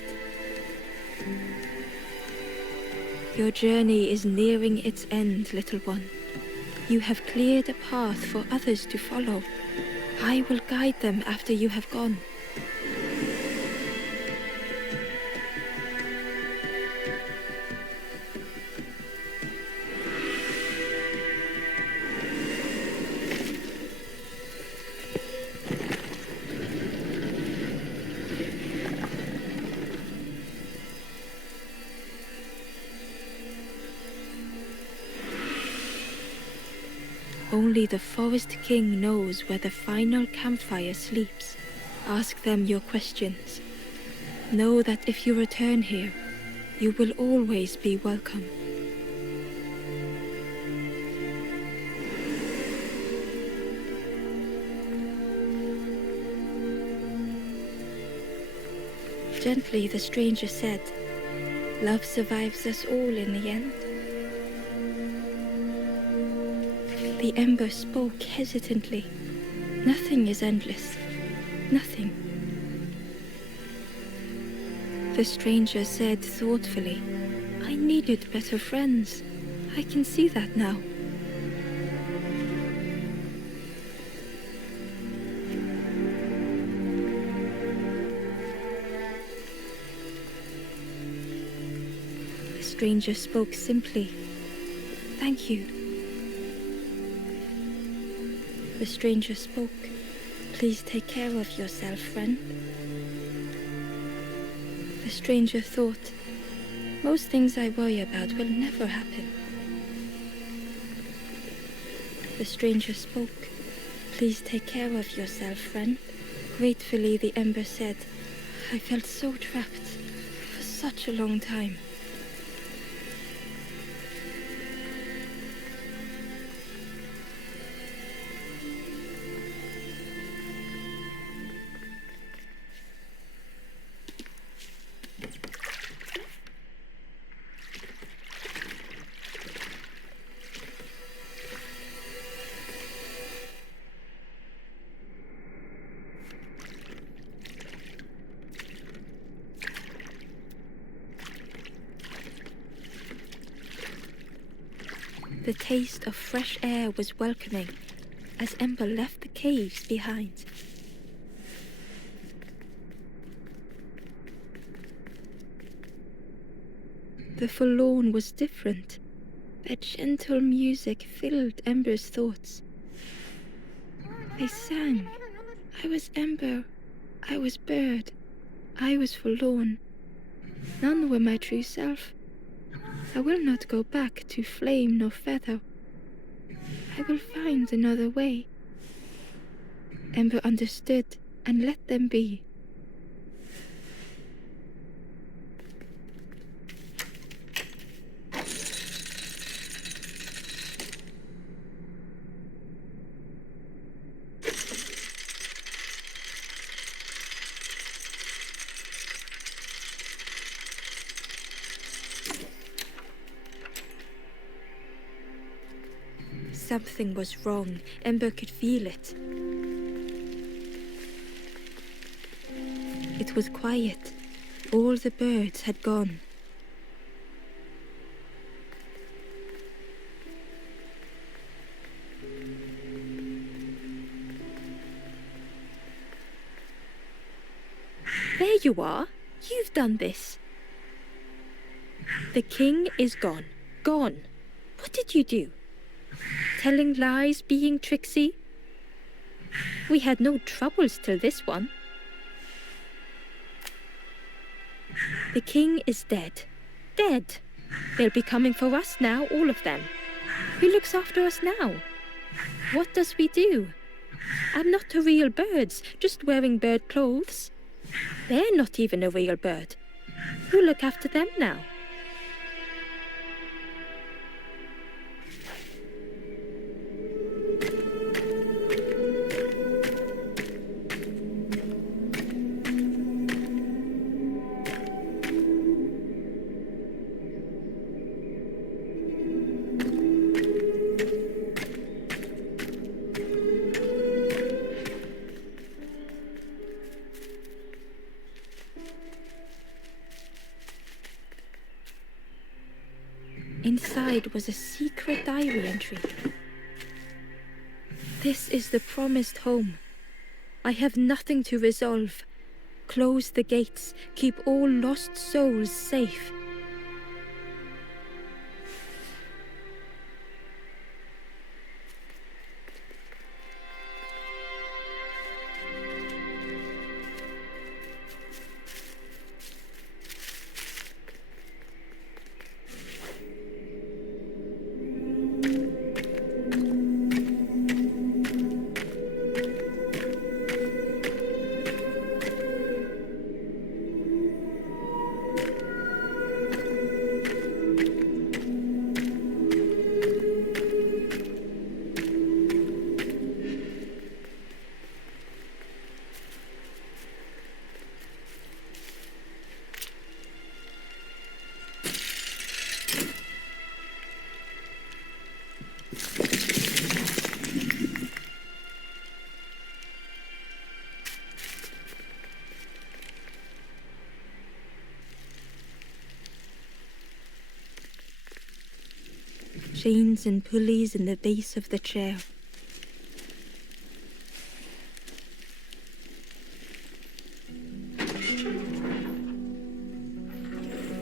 Your journey is nearing its end, little one. You have cleared a path for others to follow. I will guide them after you have gone. Only the Forest King knows where the final campfire sleeps. Ask them your questions. Know that if you return here, you will always be welcome. Gently the stranger said, "Love survives us all in the end." The ember spoke hesitantly. Nothing is endless. Nothing. The stranger said thoughtfully, "I needed better friends. I can see that now." The stranger spoke simply, "Thank you." The stranger spoke, "Please take care of yourself, friend." The stranger thought, "Most things I worry about will never happen." The stranger spoke, "Please take care of yourself, friend." Gratefully the ember said, "I felt so trapped for such a long time." The taste of fresh air was welcoming as Ember left the caves behind. The forlorn was different. Their gentle music filled Ember's thoughts. They sang. I was Ember. I was bird. I was forlorn. None were my true self. I will not go back to flame nor feather. I will find another way. Ember understood and let them be. Something was wrong. Ember could feel it. It was quiet. All the birds had gone. There you are. You've done this. The king is gone. Gone. What did you do? Telling lies, being tricksy? We had no troubles till this one. The king is dead. Dead. They'll be coming for us now, all of them. Who looks after us now? What does we do? I'm not a real bird, just wearing bird clothes. They're not even a real bird. Who'll look after them now? Inside was a secret diary entry. This is the promised home. I have nothing to resolve. Close the gates, keep all lost souls safe. Chains and pulleys in the base of the chair.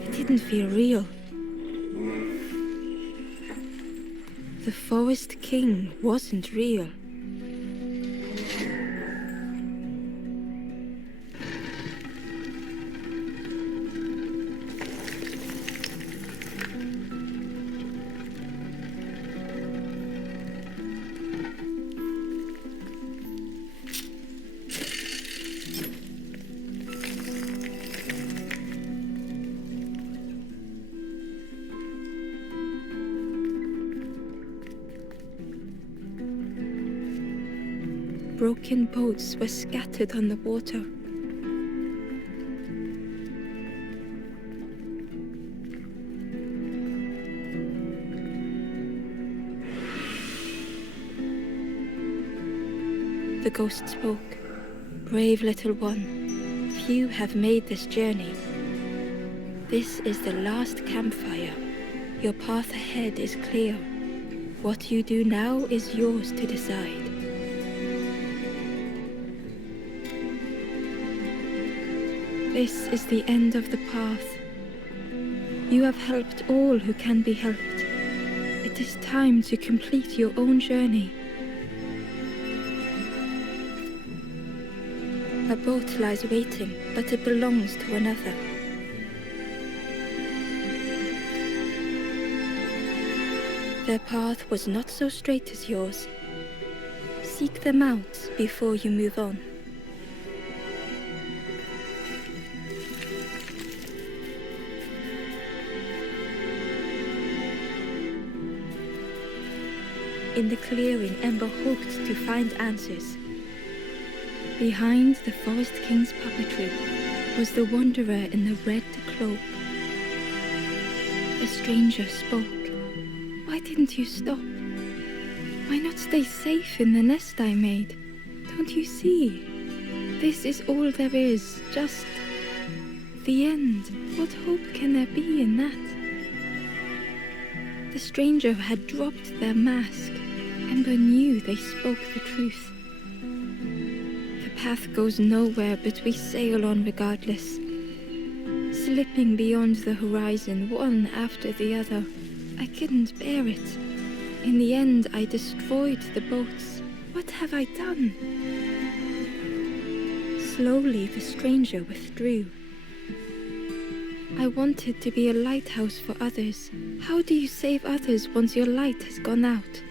It didn't feel real. The Forest King wasn't real. Broken boats were scattered on the water. The ghost spoke. Brave little one, few have made this journey. This is the last campfire. Your path ahead is clear. What you do now is yours to decide. This is the end of the path. You have helped all who can be helped. It is time to complete your own journey. A boat lies waiting, but it belongs to another. Their path was not so straight as yours. Seek them out before you move on. In the clearing, Ember hoped to find answers. Behind the Forest King's puppetry was the wanderer in the red cloak. The stranger spoke. Why didn't you stop? Why not stay safe in the nest I made? Don't you see? This is all there is, just the end. What hope can there be in that? The stranger had dropped their mask. Ember knew they spoke the truth. The path goes nowhere, but we sail on regardless, slipping beyond the horizon, one after the other. I couldn't bear it. In the end, I destroyed the boats. What have I done? Slowly, the stranger withdrew. I wanted to be a lighthouse for others. How do you save others once your light has gone out?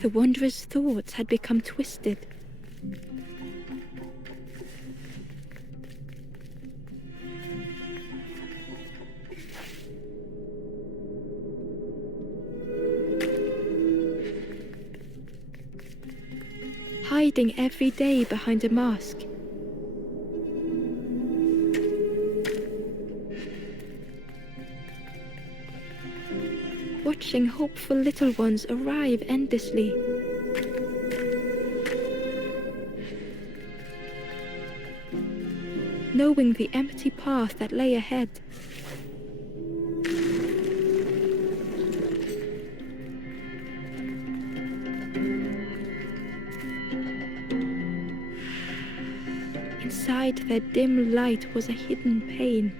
The wanderer's thoughts had become twisted. Hiding every day behind a mask. Watching hopeful little ones arrive endlessly. knowing the empty path that lay ahead. Inside their dim light was a hidden pain.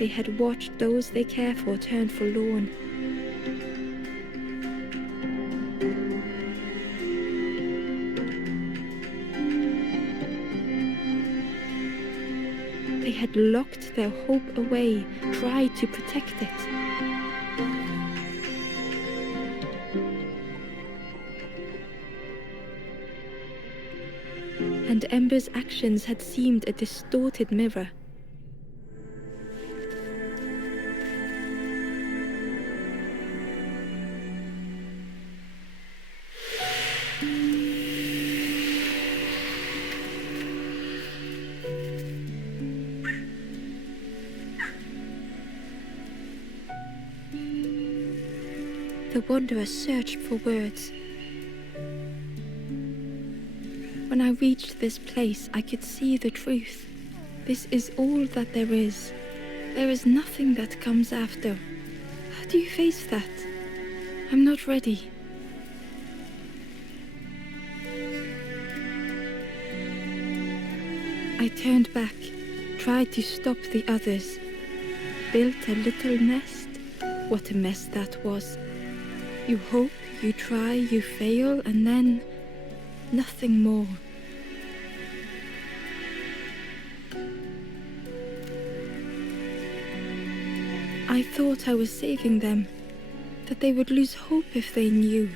They had watched those they care for turn forlorn. They had locked their hope away, tried to protect it. And Ember's actions had seemed a distorted mirror. The Wanderer searched for words. When I reached this place, I could see the truth. This is all that there is. There is nothing that comes after. How do you face that? I'm not ready. I turned back, tried to stop the others. Built a little nest. What a mess that was. You hope, you try, you fail, and then nothing more. I thought I was saving them, that they would lose hope if they knew.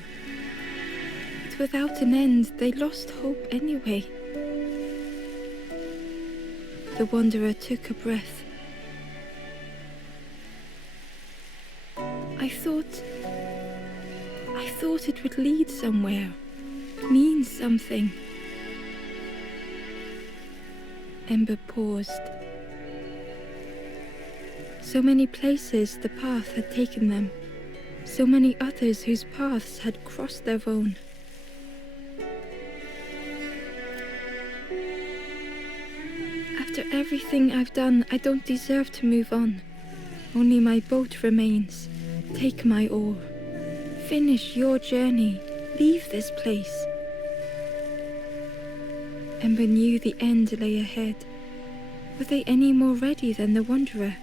But without an end, they lost hope anyway. The Wanderer took a breath. I thought it would lead somewhere, mean something. Ember paused. So many places the path had taken them, so many others whose paths had crossed their own. After everything I've done, I don't deserve to move on. Only my boat remains. Take my oar. Finish your journey. Leave this place. Ember knew the end lay ahead. Were they any more ready than the Wanderer?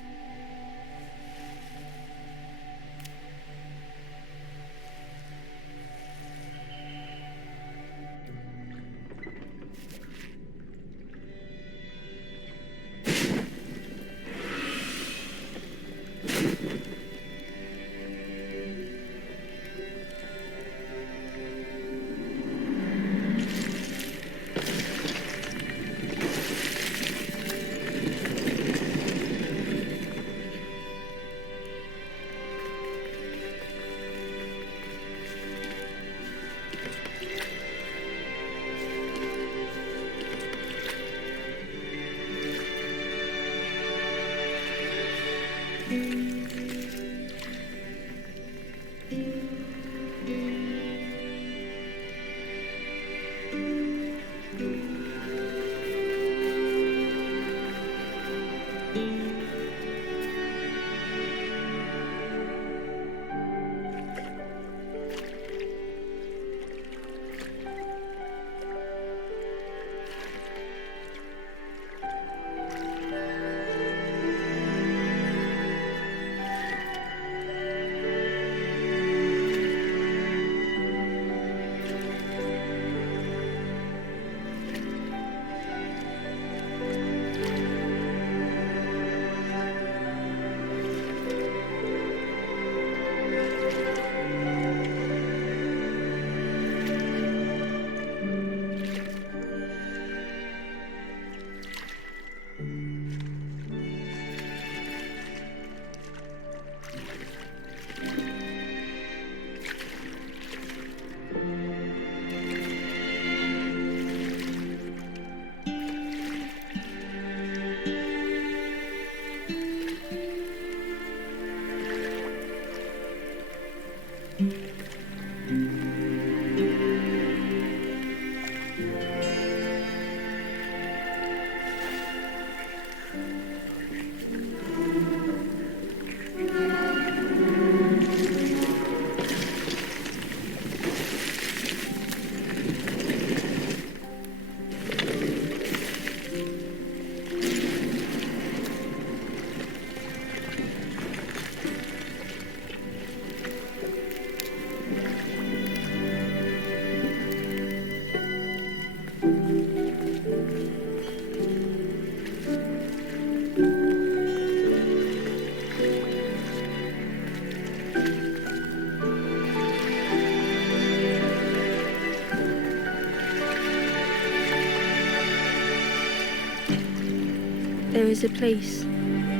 There is a place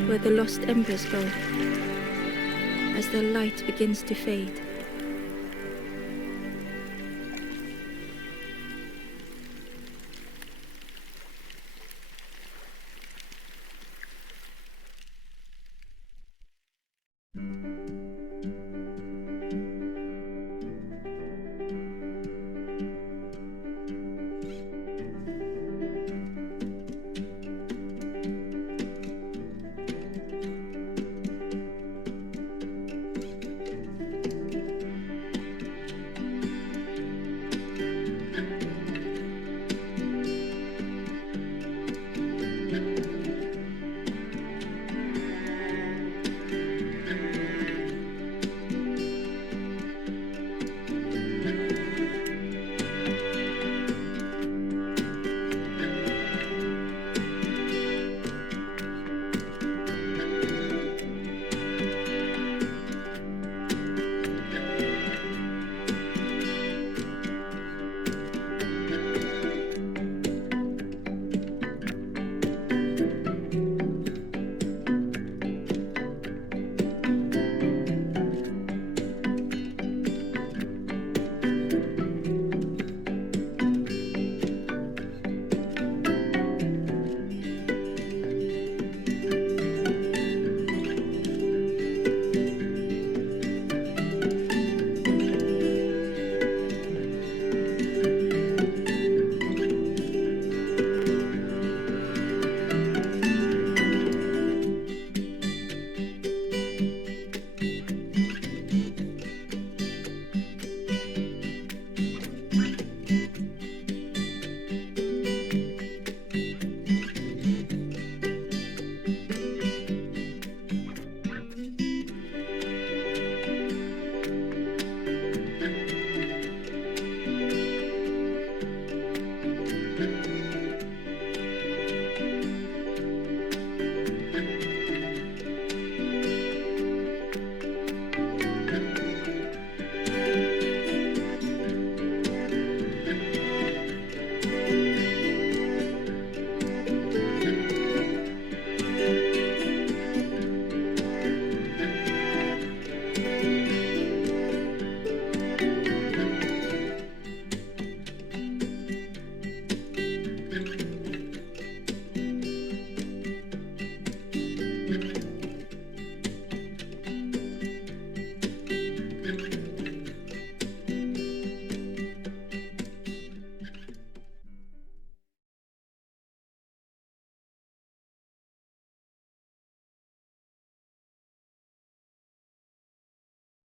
where the lost embers go as their light begins to fade.